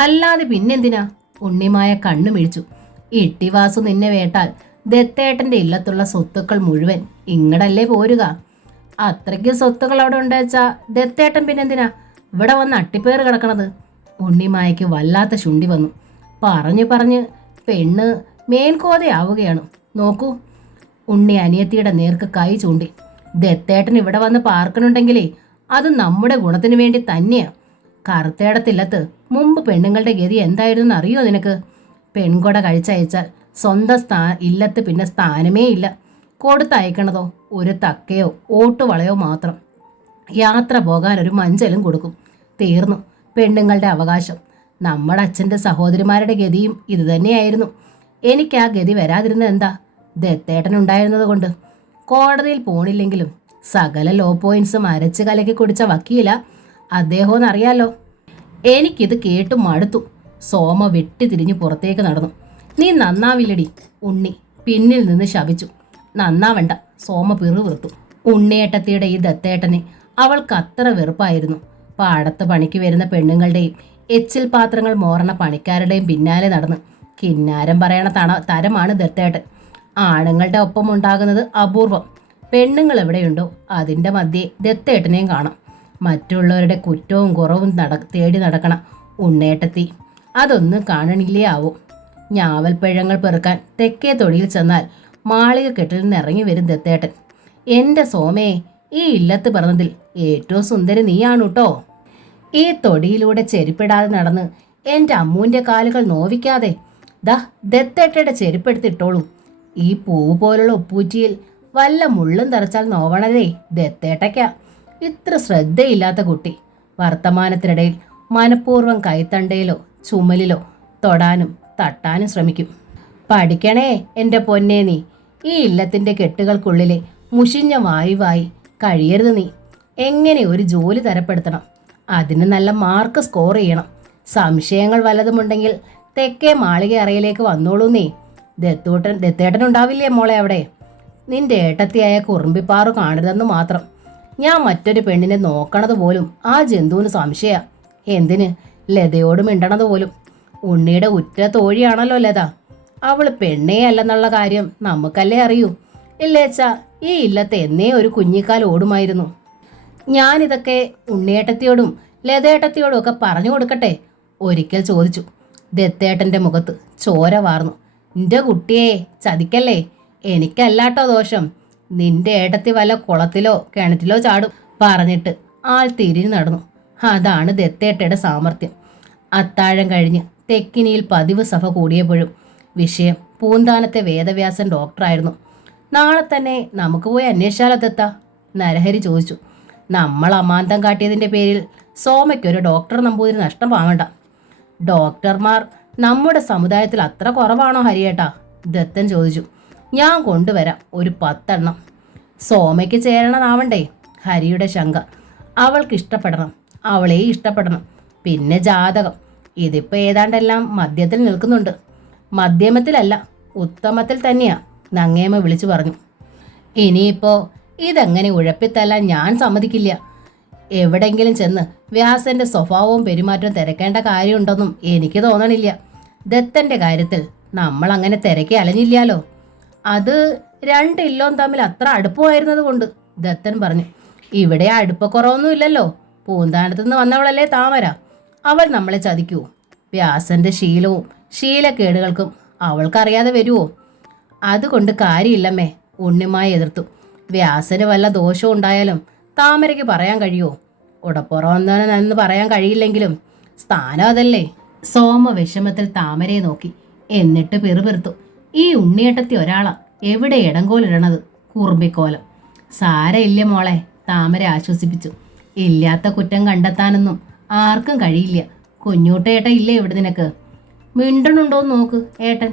അല്ലാതെ പിന്നെന്തിനാ? ഉണ്ണിമായ കണ്ണു മിഴിച്ചു. ഇട്ടിവാസു നിന്നെ വേട്ടാൽ ദത്തേട്ടൻ്റെ ഇല്ലത്തുള്ള സ്വത്തുക്കൾ മുഴുവൻ ഇങ്ങടല്ലേ പോരുക. അത്രയ്ക്ക് സ്വത്തുക്കൾ അവിടെ ഉണ്ടാച്ചാ ദത്തേട്ടൻ പിന്നെന്തിനാ ഇവിടെ വന്ന് അട്ടിപ്പേറ് കിടക്കണത്? ഉണ്ണിമായയ്ക്ക് വല്ലാത്ത ശുണ്ടി വന്നു. പറഞ്ഞ് പെണ്ണ് മേൽക്കോതയാവുകയാണ്. നോക്കൂ. ഉണ്ണി അനിയത്തിയുടെ നേർക്ക് കൈ ചൂണ്ടി. ദത്തേട്ടൻ ഇവിടെ വന്ന് പാർക്കണുണ്ടെങ്കിലേ അത് നമ്മുടെ ഗുണത്തിന് വേണ്ടി തന്നെയാ. കറുത്തേടത്തില്ലത്ത് മുമ്പ് പെണ്ണുങ്ങളുടെ ഗതി എന്തായിരുന്നു അറിയോ നിനക്ക്? പെൺകൊട കഴിച്ചയച്ചാൽ സ്വന്തം ഇല്ലത്ത് പിന്നെ സ്ഥാനമേ ഇല്ല. കൊടുത്തയക്കണതോ ഒരു തക്കയോ ഓട്ടുവളയോ മാത്രം. യാത്ര പോകാൻ ഒരു മഞ്ചലും കൊടുക്കും. തീർന്നു പെണ്ണുങ്ങളുടെ അവകാശം. നമ്മുടെ അച്ഛൻ്റെ സഹോദരിമാരുടെ ഗതിയും ഇതുതന്നെയായിരുന്നു. എനിക്ക് ആ ഗതി വരാതിരുന്നത് എന്താ? ദത്തേട്ടനുണ്ടായിരുന്നത് കൊണ്ട്. കോടതിയിൽ പോണില്ലെങ്കിലും സകല ലോ പോയിന്റ്സും അരച്ച് കലക്കി കുടിച്ച വക്കീല അദ്ദേഹമെന്നറിയാലോ. എനിക്കിത് കേട്ടു മടുത്തു. സോമ വെട്ടിത്തിരിഞ്ഞ് പുറത്തേക്ക് നടന്നു. നീ നന്നാവില്ലടി, ഉണ്ണി പിന്നിൽ നിന്ന് ശപിച്ചു. നന്നാവണ്ട, സോമ പിറുവിറുത്തു. ഉണ്ണിയേട്ടത്തിയുടെ ഈ ദത്തേട്ടനെ അവൾക്ക് അത്ര വെറുപ്പായിരുന്നു. പാടത്ത് പണിക്ക് വരുന്ന പെണ്ണുങ്ങളുടെയും എച്ചിൽ പാത്രങ്ങൾ മോറണ പണിക്കാരുടെയും പിന്നാലെ നടന്ന് കിന്നാരം പറയണ തരമാണ് ദത്തേട്ടൻ. ആണുങ്ങളുടെ ഒപ്പം ഉണ്ടാകുന്നത് അപൂർവം. പെണ്ണുങ്ങൾ എവിടെയുണ്ടോ അതിൻ്റെ മധ്യേ ദത്തേട്ടനെയും കാണാം. മറ്റുള്ളവരുടെ കുറ്റവും കുറവും തേടി നടക്കണം ഉണ്ണേട്ടത്തി. അതൊന്നും കാണണില്ലേ ആവോ. ഞാവൽപ്പഴങ്ങൾ പെറുക്കാൻ തെക്കേ തൊടിയിൽ ചെന്നാൽ മാളിക കെട്ടിൽ നിന്ന് ഇറങ്ങി വരും ദത്തേട്ടൻ. എൻ്റെ സോമയെ, ഈ ഇല്ലത്ത് പിറന്നതിൽ ഏറ്റവും സുന്ദരി നീയാണ് കേട്ടോ. ഈ തൊടിയിലൂടെ ചെരുപ്പിടാതെ നടന്ന് എൻ്റെ അമ്മൂൻ്റെ കാലുകൾ നോവിക്കാതെ. ദത്തേട്ടയുടെ ചെരുപ്പെടുത്തിട്ടോളൂ. ഈ പൂവ് പോലുള്ള ഉപ്പൂറ്റിയിൽ വല്ല മുള്ളും തെറിച്ചാൽ നോവണതേ ദത്തേട്ടയ്ക്കാ. ഇത്ര ശ്രദ്ധയില്ലാത്ത കുട്ടി വർത്തമാനത്തിനിടയിൽ മനഃപൂർവ്വം കൈത്തണ്ടയിലോ ചുമലിലോ തൊടാനും തട്ടാനും ശ്രമിക്കും. പഠിക്കണേ എൻ്റെ പൊന്നേ നീ. ഈ ഇല്ലത്തിൻ്റെ കെട്ടുകൾക്കുള്ളിലെ മുഷിഞ്ഞ വായുവായി കഴിയരുത് നീ. എങ്ങനെ ഒരു ജോലി തരപ്പെടുത്തണം, അതിന് നല്ല മാർക്ക് സ്കോർ ചെയ്യണം. സംശയങ്ങൾ വല്ലതുമുണ്ടെങ്കിൽ തെക്കേ മാളിക അറയിലേക്ക് വന്നോളൂ നീ. ദത്തേട്ടനുണ്ടാവില്ലേ മോളെ അവിടെ? നിന്റെ ഏട്ടത്തിയായ കുറുമ്പിപ്പാറു കാണരുതെന്ന് മാത്രം. ഞാൻ മറ്റൊരു പെണ്ണിനെ നോക്കണത് പോലും ആ ജന്തുവിന് സംശയ. എന്തിന് ലതയോട് മിണ്ടണത് പോലും. ഉണ്ണിയുടെ ഉറ്റ തോഴിയാണല്ലോ ലത. അവൾ പെണ്ണേ അല്ലെന്നുള്ള കാര്യം നമുക്കല്ലേ അറിയൂ. ഇല്ലേച്ചാ ഈ ഇല്ലത്തെ എന്നേ ഒരു കുഞ്ഞിക്കാൽ ഓടുമായിരുന്നു. ഞാനിതൊക്കെ ഉണ്ണിയേട്ടത്തിയോടും ലതേട്ടത്തിയോടും ഒക്കെ പറഞ്ഞു കൊടുക്കട്ടെ? ഒരിക്കൽ ചോദിച്ചു. ദത്തേട്ടൻ്റെ മുഖത്ത് ചോര വാർന്നു. നിന്റെ കുട്ടിയെ ചതിക്കല്ലേ. എനിക്കല്ലാട്ടോ ദോഷം. നിന്റെ ഏട്ടത്തി വല്ല കുളത്തിലോ കിണറ്റിലോ ചാടും. പറഞ്ഞിട്ട് ആൾ തിരിഞ്ഞു നടന്നു. അതാണ് ദത്തേട്ടയുടെ സാമർഥ്യം. അത്താഴം കഴിഞ്ഞ് തെക്കിനിയിൽ പതിവ് സഭ കൂടിയപ്പോഴും വിഷയം പൂന്താനത്തെ വേദവ്യാസൻ ഡോക്ടറായിരുന്നു. നാളെ തന്നെ നമുക്ക് പോയി അന്വേഷിച്ചാലോ ദത്ത? നരഹരി ചോദിച്ചു. നമ്മൾ അമാന്തം കാട്ടിയതിൻ്റെ പേരിൽ സോമയ്ക്കൊരു ഡോക്ടർ നമ്പൂതിരി നഷ്ടം വാങ്ങണ്ട. ഡോക്ടർമാർ നമ്മുടെ സമുദായത്തിൽ അത്ര കുറവാണോ ഹരിയേട്ടാ? ദത്തൻ ചോദിച്ചു. ഞാൻ കൊണ്ടുവരാം ഒരു 10 എണ്ണം. സോമയ്ക്ക് ചേരണതാവണ്ടേ? ഹരിയുടെ ശങ്ക. അവൾക്ക് ഇഷ്ടപ്പെടണം, അവളെ ഇഷ്ടപ്പെടണം. പിന്നെ ജാതകം. ഇതിപ്പോൾ ഏതാണ്ടെല്ലാം മധ്യത്തിൽ നിൽക്കുന്നുണ്ട്. മധ്യമത്തിലല്ല, ഉത്തമത്തിൽ തന്നെയാ, നങ്ങേമ്മ വിളിച്ചു പറഞ്ഞു. ഇനിയിപ്പോൾ ഇതെങ്ങനെ ഉഴപ്പിത്തല്ലാൻ ഞാൻ സമ്മതിക്കില്ല. എവിടെങ്കിലും ചെന്ന് വ്യാസന്റെ സ്വഭാവവും പെരുമാറ്റവും തിരക്കേണ്ട കാര്യമുണ്ടെന്നും എനിക്ക് തോന്നണില്ല. ദത്തന്റെ കാര്യത്തിൽ നമ്മൾ അങ്ങനെ തിരക്കി അലഞ്ഞില്ലാലോ. അത് 2 ഇല്ലവും തമ്മിൽ അത്ര അടുപ്പമായിരുന്നത് കൊണ്ട്, ദത്തൻ പറഞ്ഞു. ഇവിടെ അടുപ്പക്കുറവൊന്നുമില്ലല്ലോ. പൂന്താനത്തുനിന്ന് വന്നവളല്ലേ താമര. അവൾ നമ്മളെ ചതിക്കൂ? വ്യാസന്റെ ശീലവും ശീലക്കേടുകൾക്കും അവൾക്കറിയാതെ വരുമോ? അതുകൊണ്ട് കാര്യമില്ലമ്മേ, ഉണ്ണിമായി എതിർത്തു. വ്യാസന് വല്ല ദോഷവും ഉണ്ടായാലും താമരയ്ക്ക് പറയാൻ കഴിയുമോ? ഉടപ്പുറവെന്ന് പറയാൻ കഴിയില്ലെങ്കിലും സ്ഥാനം അതല്ലേ. സോമ വിഷമത്തിൽ താമരയെ നോക്കി. എന്നിട്ട് പിറുപിറുത്തു. ഈ ഉണ്ണിയേട്ടത്തി ഒരാളാ എവിടെ ഇടങ്കോലിടണത്? കുറുമ്പിക്കോലം. സാരയില്ല മോളെ, താമര ആശ്വസിപ്പിച്ചു. ഇല്ലാത്ത കുറ്റം കണ്ടെത്താനൊന്നും ആർക്കും കഴിയില്ല. കുഞ്ഞൂട്ടേട്ട ഇല്ലേ ഇവിടെ നിനക്ക്? മിണ്ടണുണ്ടോന്ന് നോക്ക് ഏട്ടൻ.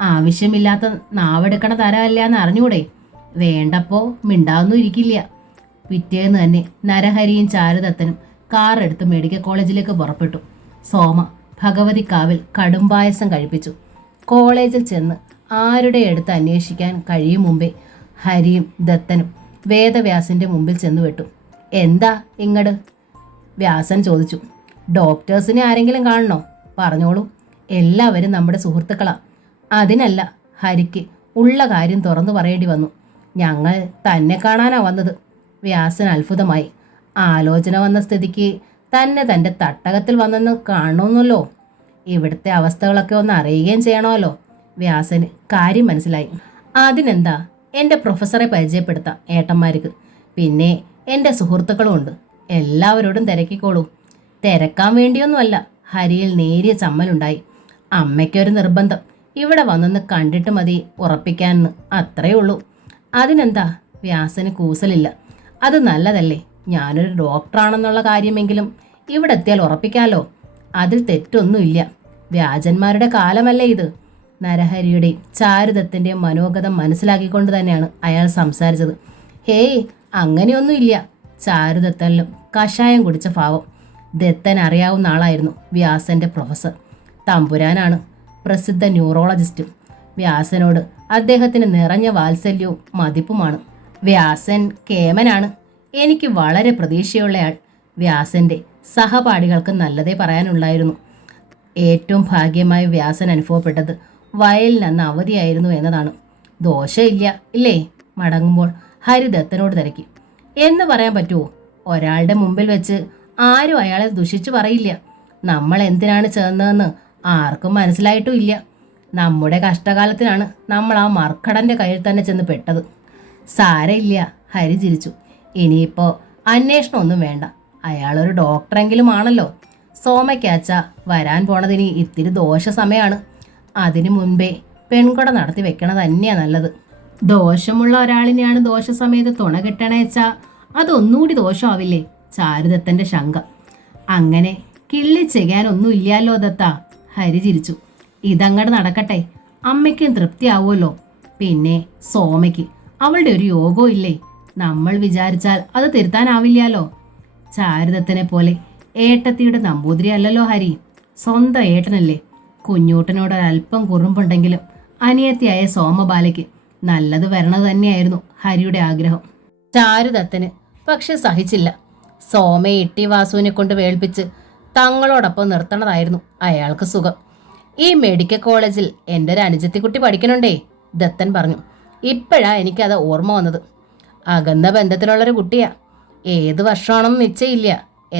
ആവശ്യമില്ലാത്ത നാവെടുക്കണ തരമല്ല എന്ന് അറിഞ്ഞൂടെ? വേണ്ടപ്പോ മിണ്ടാവൊന്നും ഇരിക്കില്ല. പിറ്റേന്ന് തന്നെ നരഹരിയും ചാരുദത്തനും കാറെടുത്ത് മെഡിക്കൽ കോളേജിലേക്ക് പുറപ്പെട്ടു. സോമ ഭഗവതിക്കാവിൽ കടുംപായസം കഴിപ്പിച്ചു. കോളേജിൽ ചെന്ന് ആരുടെ അടുത്ത് അന്വേഷിക്കാൻ കഴിയും മുമ്പേ ഹരിയും ദത്തനും വേദവ്യാസിൻ്റെ മുമ്പിൽ ചെന്ന് വിട്ടു. എന്താ ഇങ്ങട്? വ്യാസൻ ചോദിച്ചു. ഡോക്ടേഴ്സിനെ ആരെങ്കിലും കാണണോ? പറഞ്ഞോളൂ, എല്ലാവരും നമ്മുടെ സുഹൃത്തുക്കളാ. അതിനല്ല, ഹരിക്ക് ഉള്ള കാര്യം തുറന്നു പറയേണ്ടി വന്നു. ഞങ്ങൾ തന്നെ കാണാനാ വന്നത്. വ്യാസൻ അത്ഭുതമായി. ആലോചന വന്ന സ്ഥിതിക്ക് തന്നെ തൻ്റെ തട്ടകത്തിൽ വന്നെന്ന് കാണണമെന്നല്ലോ. ഇവിടുത്തെ അവസ്ഥകളൊക്കെ ഒന്ന് അറിയുകയും ചെയ്യണമല്ലോ. വ്യാസന് കാര്യം മനസ്സിലായി. അതിനെന്താ, എൻ്റെ പ്രൊഫസറെ പരിചയപ്പെടുത്താം ഏട്ടന്മാർക്ക്. പിന്നെ എൻ്റെ സുഹൃത്തുക്കളും ഉണ്ട്. എല്ലാവരോടും തിരക്കിക്കോളൂ. തിരക്കാൻ വേണ്ടിയൊന്നുമല്ല. ഹരിയിൽ നേരിയ ചമ്മലുണ്ടായി. അമ്മയ്ക്കൊരു നിർബന്ധം. ഇവിടെ വന്നൊന്ന് കണ്ടിട്ട് മതി ഉറപ്പിക്കാനെന്ന്, അത്രയേ ഉള്ളൂ. അതിനെന്താ? വ്യാസന് കൂസലില്ല. അത് നല്ലതല്ലേ. ഞാനൊരു ഡോക്ടറാണെന്നുള്ള കാര്യമെങ്കിലും ഇവിടെ എത്തിയാൽ ഉറപ്പിക്കാമല്ലോ. അതിൽ തെറ്റൊന്നുമില്ല. വ്യാജന്മാരുടെ കാലമല്ലേ ഇത്. നരഹരിയുടെയും ചാരുദത്തിൻ്റെയും മനോഗതം മനസ്സിലാക്കിക്കൊണ്ട് തന്നെയാണ് അയാൾ സംസാരിച്ചത്. ഹേയ്, അങ്ങനെയൊന്നുമില്ല. ചാരുദത്തനിലും കഷായം കുടിച്ച ഭാവം. ദത്തൻ അറിയാവുന്ന ആളായിരുന്നു വ്യാസന്റെ പ്രൊഫസർ. തമ്പുരാനാണ്, പ്രസിദ്ധ ന്യൂറോളജിസ്റ്റും. വ്യാസനോട് അദ്ദേഹത്തിന് നിറഞ്ഞ വാത്സല്യവും മതിപ്പുമാണ്. വ്യാസൻ കേമനാണ്. എനിക്ക് വളരെ പ്രതീക്ഷയുള്ളയാൾ. വ്യാസന്റെ സഹപാഠികൾക്ക് നല്ലതേ പറയാനുണ്ടായിരുന്നു. ഏറ്റവും ഭാഗ്യമായി വ്യാസൻ അനുഭവപ്പെട്ടത് വയലിൽ അന്ന് അവധിയായിരുന്നു എന്നതാണ്. ദോഷമില്ല ഇല്ലേ? മടങ്ങുമ്പോൾ ഹരിദത്തനോട് തിരക്കി. എന്ന് പറയാൻ പറ്റുമോ? ഒരാളുടെ മുമ്പിൽ വെച്ച് ആരും അയാളെ ദുഷിച്ചു പറയില്ല. നമ്മൾ എന്തിനാണ് ചേർന്നതെന്ന് ആർക്കും മനസ്സിലായിട്ടും ഇല്ല. നമ്മുടെ കഷ്ടകാലത്തിനാണ് നമ്മൾ ആ മർക്കടൻ്റെ കയ്യിൽ തന്നെ ചെന്ന് പെട്ടത്. സാരമില്ല, ഹരി ചിരിച്ചു. ഇനിയിപ്പോൾ അന്വേഷണമൊന്നും വേണ്ട. അയാളൊരു ഡോക്ടറെങ്കിലും ആണല്ലോ. സോമയ്ക്കാച്ച വരാൻ പോണതിന് ഇത്തിരി ദോഷ സമയമാണ്. അതിനു മുൻപേ പെൺകൊട നടത്തി വെക്കണത് തന്നെയാണ് നല്ലത്. ദോഷമുള്ള ഒരാളിനെയാണ് ദോഷസമയത്ത് തുണ കിട്ടണേച്ചാ അതൊന്നുകൂടി ദോഷമാവില്ലേ? ചാരുദത്തന്റെ ശങ്ക. അങ്ങനെ കിള്ളി ചെയ്യാനൊന്നും ഇല്ലാലോ ദത്ത. ഹരി ചിരിച്ചു. ഇതങ്ങട് നടക്കട്ടെ, അമ്മയ്ക്കും തൃപ്തിയാവുമല്ലോ. പിന്നെ സോമയ്ക്ക് അവളുടെ ഒരു യോഗവും ഇല്ലേ? നമ്മൾ വിചാരിച്ചാൽ അത് തിരുത്താനാവില്ലാലോ. ചാരുദത്തനെ പോലെ ഏട്ടത്തിയുടെ നമ്പൂതിരി അല്ലല്ലോ ഹരി, സ്വന്തം ഏട്ടനല്ലേ. കുഞ്ഞൂട്ടനോട് ഒരല്പം കുറുമ്പുണ്ടെങ്കിലും അനിയത്തിയായ സോമബാലയ്ക്ക് നല്ലത് വരണത് തന്നെയായിരുന്നു ഹരിയുടെ ആഗ്രഹം. ചാരുദത്തന് പക്ഷെ സഹിച്ചില്ല. സോമയെ ഇട്ടി വാസുവിനെ കൊണ്ട് വേൾപ്പിച്ച് തങ്ങളോടൊപ്പം നിർത്തണതായിരുന്നു അയാൾക്ക് സുഖം. ഈ മെഡിക്കൽ കോളേജിൽ എൻ്റെ ഒരു അനുജത്തിക്കുട്ടി പഠിക്കണുണ്ടേ, ദത്തൻ പറഞ്ഞു. ഇപ്പോഴാ എനിക്കത് ഓർമ്മ വന്നത്. അകന്ന ബന്ധത്തിലുള്ളൊരു കുട്ടിയാ. ഏത് വർഷമാണെന്ന് നിശ്ചയില്ല.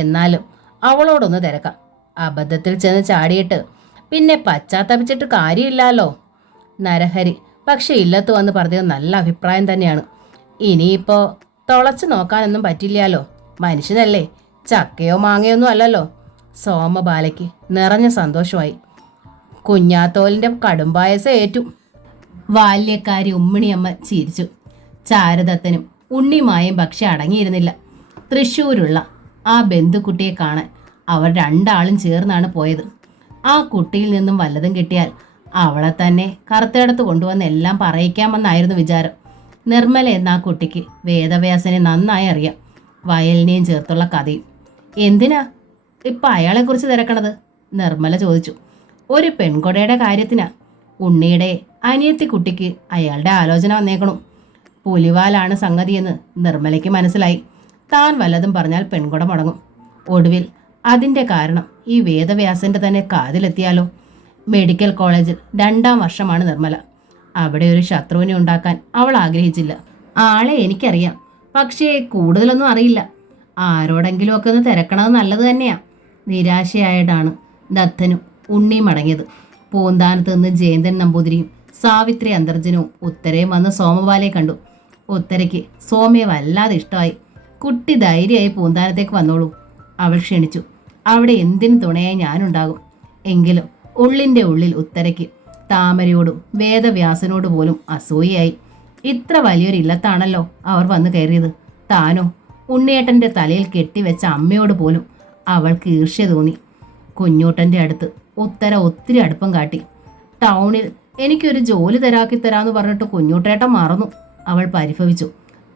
എന്നാലും അവളോടൊന്ന് തിരക്കാം. അബദ്ധത്തിൽ ചെന്ന് ചാടിയിട്ട് പിന്നെ പശ്ചാത്തപിച്ചിട്ട് കാര്യമില്ലല്ലോ. നരഹരി പക്ഷെ ഇല്ലത്ത് വന്ന് പറഞ്ഞത് നല്ല അഭിപ്രായം തന്നെയാണ്. ഇനിയിപ്പോൾ തുളച്ചു നോക്കാനൊന്നും പറ്റില്ലാലോ. മനുഷ്യനല്ലേ, ചക്കയോ മാങ്ങയൊന്നും അല്ലല്ലോ. സോമബാലയ്ക്ക് നിറഞ്ഞ സന്തോഷമായി. കുഞ്ഞാത്തോലിൻ്റെ കടുംപായസം ഏറ്റു. ബാല്യക്കാരി ഉമ്മിണിയമ്മ ചിരിച്ചു. ചാരുദത്തനും ഉണ്ണിമായും പക്ഷെ അടങ്ങിയിരുന്നില്ല. തൃശ്ശൂരുള്ള ആ ബന്ധുക്കുട്ടിയെ കാണാൻ അവർ രണ്ടാളും ചേർന്നാണ് പോയത്. ആ കുട്ടിയിൽ നിന്നും വല്ലതും കിട്ടിയാൽ അവളെ തന്നെ കറുത്തേടത്ത് കൊണ്ടുവന്ന് എല്ലാം പറയിക്കാമെന്നായിരുന്നു വിചാരം. നിർമ്മല എന്ന ആ കുട്ടിക്ക് വേദവ്യാസനെ നന്നായി അറിയാം. വയലിനെയും ചേർത്തുള്ള കഥയും. എന്തിനാ ഇപ്പം അയാളെക്കുറിച്ച് തിരക്കണത്? നിർമ്മല ചോദിച്ചു. ഒരു പെൺകൊടയുടെ കാര്യത്തിനാ. ഉണ്ണിയുടെ അനിയത്തി കുട്ടിക്ക് അയാളുടെ ആലോചന വന്നേക്കണു. പുലിവാലാണ് സംഗതിയെന്ന് നിർമ്മലയ്ക്ക് മനസ്സിലായി. താൻ വല്ലതും പറഞ്ഞാൽ പെൺകൊട മുടങ്ങും. ഒടുവിൽ അതിൻ്റെ കാരണം ഈ വേദവ്യാസന്റെ തന്നെ കാതിലെത്തിയാലോ. മെഡിക്കൽ കോളേജിൽ 2ാം വർഷമാണ് നിർമ്മല. അവിടെ ഒരു ശത്രുവിനെ ഉണ്ടാക്കാൻ അവൾ ആഗ്രഹിച്ചില്ല. ആളെ എനിക്കറിയാം, പക്ഷേ കൂടുതലൊന്നും അറിയില്ല. ആരോടെങ്കിലുമൊക്കെ ഒന്ന് തിരക്കണത് നല്ലത് തന്നെയാ. നിരാശയായിട്ടാണ് ദത്തനും ഉണ്ണിയും മടങ്ങിയത്. പൂന്താനത്ത് നിന്ന് ജയന്തൻ നമ്പൂതിരിയും സാവിത്രി അന്തർജനവും ഉത്തരയും വന്ന് സോമബാലയെ കണ്ടു. ഉത്തരയ്ക്ക് സോമയെ വല്ലാതെ ഇഷ്ടമായി. കുട്ടി ധൈര്യമായി പൂന്താനത്തേക്ക് വന്നോളൂ, അവൾ ക്ഷണിച്ചു. അവിടെ എന്തിനു തുണയായി ഞാനുണ്ടാകും. എങ്കിലും ഉള്ളിൻ്റെ ഉള്ളിൽ ഉത്തരയ്ക്ക് താമരയോടും വേദവ്യാസനോട് പോലും അസൂയയായി. ഇത്ര വലിയൊരു ഇല്ലത്താണല്ലോ അവർ വന്നു കയറിയത്. താനോ ഉണ്ണിയേട്ടൻ്റെ തലയിൽ കെട്ടിവെച്ച അമ്മയോട് പോലും അവൾക്ക് ഈർഷ്യ തോന്നി. കുഞ്ഞൂട്ടൻ്റെ അടുത്ത് ഉത്തര ഒത്തിരി അടുപ്പം കാട്ടി. ടൗണിൽ എനിക്കൊരു ജോലി തരാന്ന് പറഞ്ഞിട്ട് കുഞ്ഞൂട്ടേട്ടൻ മറന്നു, അവൾ പരിഭവിച്ചു.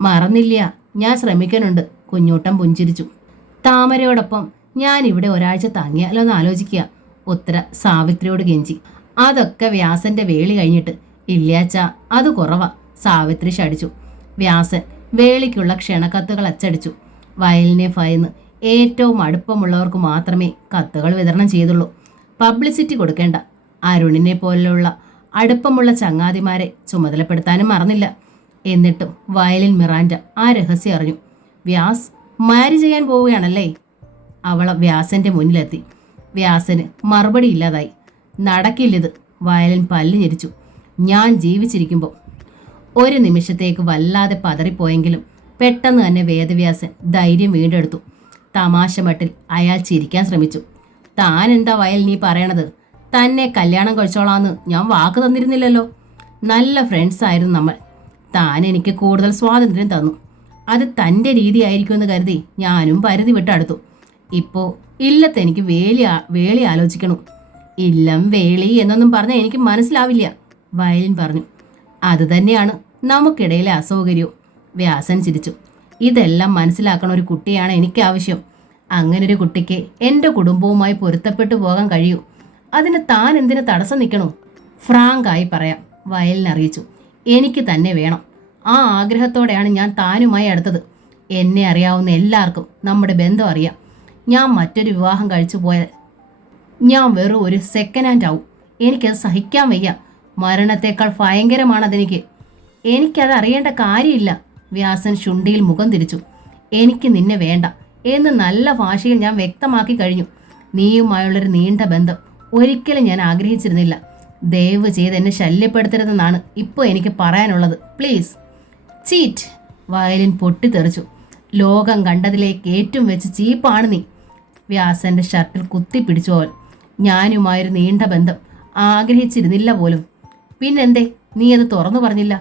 മറന്നില്ല, ഞാൻ ശ്രമിക്കാനുണ്ട്, കുഞ്ഞൂട്ടൻ പുഞ്ചിരിച്ചു. താമരയോടൊപ്പം ഞാൻ ഇവിടെ ഒരാഴ്ച തങ്ങിയാലോ എന്ന് ആലോചിക്കുക, ഉത്തര സാവിത്രിയോട് കെഞ്ചി. അതൊക്കെ വ്യാസന്റെ വേളി കഴിഞ്ഞിട്ട്. ഇല്ലാച്ചാ അത് കുറവാ, സാവിത്രി ശടിച്ചു. വ്യാസൻ വേളിക്കുള്ള ക്ഷണക്കത്തുകൾ അച്ചടിച്ചു. വയലിനെ ഭയന്ന് ഏറ്റവും അടുപ്പമുള്ളവർക്ക് മാത്രമേ കത്തുകൾ വിതരണം ചെയ്തുള്ളൂ. പബ്ലിസിറ്റി കൊടുക്കേണ്ട. അരുണിനെ പോലുള്ള അടുപ്പമുള്ള ചങ്ങാതിമാരെ ചുമതലപ്പെടുത്താനും മറന്നില്ല. എന്നിട്ടും വയലിൻ മിറാൻഡ ആ രഹസ്യം അറിഞ്ഞു. വ്യാസ് മാരി ചെയ്യാൻ പോവുകയാണല്ലേ? അവൾ വ്യാസന്റെ മുന്നിലെത്തി. വ്യാസന് മറുപടി ഇല്ലാതായി. നടക്കില്ലിത്, വയലിൻ പല്ല് ഞെരിച്ചു. ഞാൻ ജീവിച്ചിരിക്കുമ്പോൾ. ഒരു നിമിഷത്തേക്ക് വല്ലാതെ പതറിപ്പോയെങ്കിലും പെട്ടെന്ന് തന്നെ വേദവ്യാസൻ ധൈര്യം വീണ്ടെടുത്തു. തമാശ മട്ടിൽ അയാൾ ചിരിക്കാൻ ശ്രമിച്ചു. താൻ എന്താ വയൽ നീ പറയണത്? തന്നെ കല്യാണം കഴിച്ചോളാന്ന് ഞാൻ വാക്ക് തന്നിരുന്നില്ലല്ലോ. നല്ല ഫ്രണ്ട്സ് ആയിരുന്നു നമ്മൾ. താൻ എനിക്ക് കൂടുതൽ സ്വാതന്ത്ര്യം തന്നു. അത് തൻ്റെ രീതിയായിരിക്കുമെന്ന് കരുതി ഞാനും പരിധി വിട്ടടുത്തു. ഇപ്പോൾ ഇല്ലത്ത് എനിക്ക് വേളി ആലോചിക്കണു. ഇല്ലം വേളി എന്നൊന്നും പറഞ്ഞാൽ എനിക്ക് മനസ്സിലാവില്ല, വയലിൻ പറഞ്ഞു. അതുതന്നെയാണ് നമുക്കിടയിലെ അസൗകര്യവും, വ്യാസൻ ചിരിച്ചു. ഇതെല്ലാം മനസ്സിലാക്കണ ഒരു കുട്ടിയാണ് എനിക്ക് ആവശ്യം. അങ്ങനൊരു കുട്ടിക്ക് എൻ്റെ കുടുംബവുമായി പൊരുത്തപ്പെട്ടു പോകാൻ കഴിയൂ. അതിന് താൻ എന്തിനു തടസ്സം നിൽക്കണു? ഫ്രാങ്കായി പറയാം, വയലിൻ അറിയിച്ചു. എനിക്ക് തന്നെ വേണം. ആ ആഗ്രഹത്തോടെയാണ് ഞാൻ താനുമായി അടുത്തത്. എന്നെ അറിയാവുന്ന എല്ലാവർക്കും നമ്മുടെ ബന്ധം അറിയാം. ഞാൻ മറ്റൊരു വിവാഹം കഴിച്ചു പോയാൽ ഞാൻ വെറും ഒരു സെക്കൻഡ് ഹാൻഡ് ആവും. എനിക്കത് സഹിക്കാൻ വയ്യ. മരണത്തേക്കാൾ ഭയങ്കരമാണതെനിക്ക്. എനിക്കത് അറിയേണ്ട കാര്യമില്ല. വ്യാസൻ ശുണ്ടിയിൽ മുഖം തിരിച്ചു. എനിക്ക് നിന്നെ വേണ്ട എന്ന് നല്ല ഭാഷയിൽ ഞാൻ വ്യക്തമാക്കി കഴിഞ്ഞു. നീയുമായുള്ളൊരു നീണ്ട ബന്ധം ഒരിക്കലും ഞാൻ ആഗ്രഹിച്ചിരുന്നില്ല. ദയവ് ചെയ്ത് എന്നെ ശല്യപ്പെടുത്തരുതെന്നാണ് ഇപ്പോൾ എനിക്ക് പറയാനുള്ളത്. പ്ലീസ്. ചീറ്റ്, വയലിൻ പൊട്ടിത്തെറിച്ചു. ലോകം കണ്ടതിലേക്ക് ഏറ്റവും വെച്ച് ചീപ്പാണ് നീ. വ്യാസന്റെ ഷർട്ടിൽ കുത്തിപ്പിടിച്ചു അവൾ. ഞാനുമായൊരു നീണ്ട ബന്ധം ആഗ്രഹിച്ചിരുന്നില്ല പോലും. പിന്നെന്തേ നീ അത് തുറന്നു പറഞ്ഞില്ല?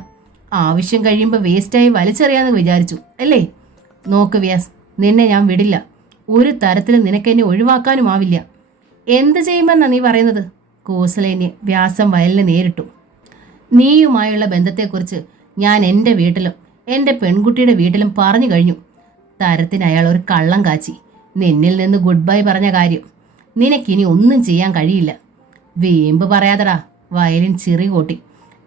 ആവശ്യം കഴിയുമ്പോൾ വേസ്റ്റായി വലിച്ചെറിയാന്ന് വിചാരിച്ചു അല്ലേ? നോക്ക് വ്യാസ്, നിന്നെ ഞാൻ വിടില്ല. ഒരു തരത്തിലും നിനക്കെന്നെ ഒഴിവാക്കാനുമാവില്ല. എന്ത് ചെയ്യുമെന്നാ നീ പറയുന്നത്? കോസലേനെ വ്യാസം വയലിനെ നേരിട്ടു. നീയുമായുള്ള ബന്ധത്തെക്കുറിച്ച് ഞാൻ എൻ്റെ വീട്ടിലും എൻ്റെ പെൺകുട്ടിയുടെ വീട്ടിലും പറഞ്ഞു കഴിഞ്ഞു. തരത്തിന് അയാൾ ഒരു കള്ളം കാച്ചി നിന്നിൽ നിന്ന് ഗുഡ് ബൈ പറഞ്ഞ കാര്യം നിനക്കിനി ഒന്നും ചെയ്യാൻ കഴിയില്ല. വീമ്പ് പറയാതടാ. വയലിൻ ചിറി കൂട്ടി.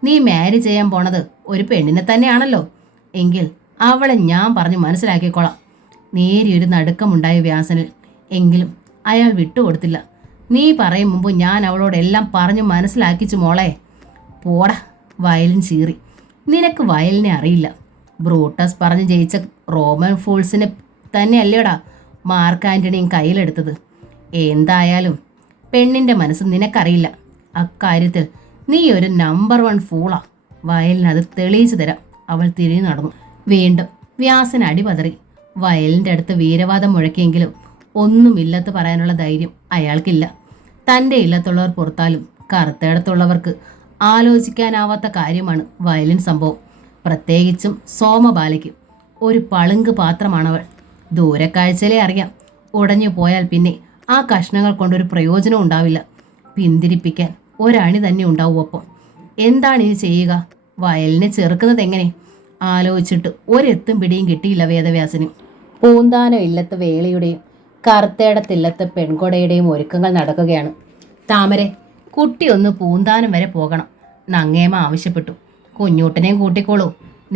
നീ മാരി ചെയ്യാൻ പോണത് ഒരു പെണ്ണിനെ തന്നെയാണല്ലോ. എങ്കിൽ അവളെ ഞാൻ പറഞ്ഞു മനസ്സിലാക്കിക്കോളാം. നേരിയൊരു നടുക്കമുണ്ടായ വ്യാസനിൽ. എങ്കിലും അയാൾ വിട്ടുകൊടുത്തില്ല. നീ പറയും മുമ്പ് ഞാൻ അവളോട് എല്ലാം പറഞ്ഞു മനസ്സിലാക്കിച്ചു മോളെ. പോടാ. വയലിൻ ചീറി. നിനക്ക് വയലിനെ അറിയില്ല. ബ്രൂട്ടസ് പറഞ്ഞ് ജയിച്ച റോമൻ ഫൂൾസിനെ തന്നെയല്ലേടാ മാർക്ക് ആൻ്റണിയും കയ്യിലെടുത്തത്. എന്തായാലും പെണ്ണിൻ്റെ മനസ്സ് നിനക്കറിയില്ല. അക്കാര്യത്തിൽ നീ ഒരു നമ്പർ 1 ഫൂളാ. വയലിന് അത് തെളിയിച്ചു തരാം. അവൾ തിരിഞ്ഞു നടന്നു. വീണ്ടും വ്യാസൻ അടിപതറി. വയലിൻ്റെ അടുത്ത് വീരവാദം മുഴക്കിയെങ്കിലും ഒന്നുമില്ലെന്ന് പറയാനുള്ള ധൈര്യം അയാൾക്കില്ല. തൻ്റെ ഇല്ലത്തുള്ളവർ പുറത്താലും കറുത്തേടത്തുള്ളവർക്ക് ആലോചിക്കാനാവാത്ത കാര്യമാണ് വയലിൻ സംഭവം. പ്രത്യേകിച്ചും സോമബാലയ്ക്ക്. ഒരു പളുങ്ക് പാത്രമാണവൾ. ദൂരക്കാഴ്ചയിലേ അറിയാം. ഉടഞ്ഞു പോയാൽ പിന്നെ ആ കഷ്ണങ്ങൾ കൊണ്ടൊരു പ്രയോജനം ഉണ്ടാവില്ല. പിന്തിരിപ്പിക്കാൻ ഒരണി തന്നെ ഉണ്ടാവും. ഒപ്പം എന്താണ് ഇനി ചെയ്യുക? വയലിനെ ചെറുക്കുന്നത് എങ്ങനെ? ആലോചിച്ചിട്ട് ഒരെത്തും പിടിയും കിട്ടിയില്ല വേദവ്യാസന്. പൂന്താനം ഇല്ലത്ത് വേളിയുടെയും കറുത്തേടത്തില്ലത്ത് പെൺകൊടയുടെയും ഒരുക്കങ്ങൾ നടക്കുകയാണ്. താമരെ, കുട്ടി ഒന്ന് പൂന്താനം വരെ പോകണം. നങ്ങേമ ആവശ്യപ്പെട്ടു. കുഞ്ഞൂട്ടനെയും കൂട്ടിക്കോളൂ.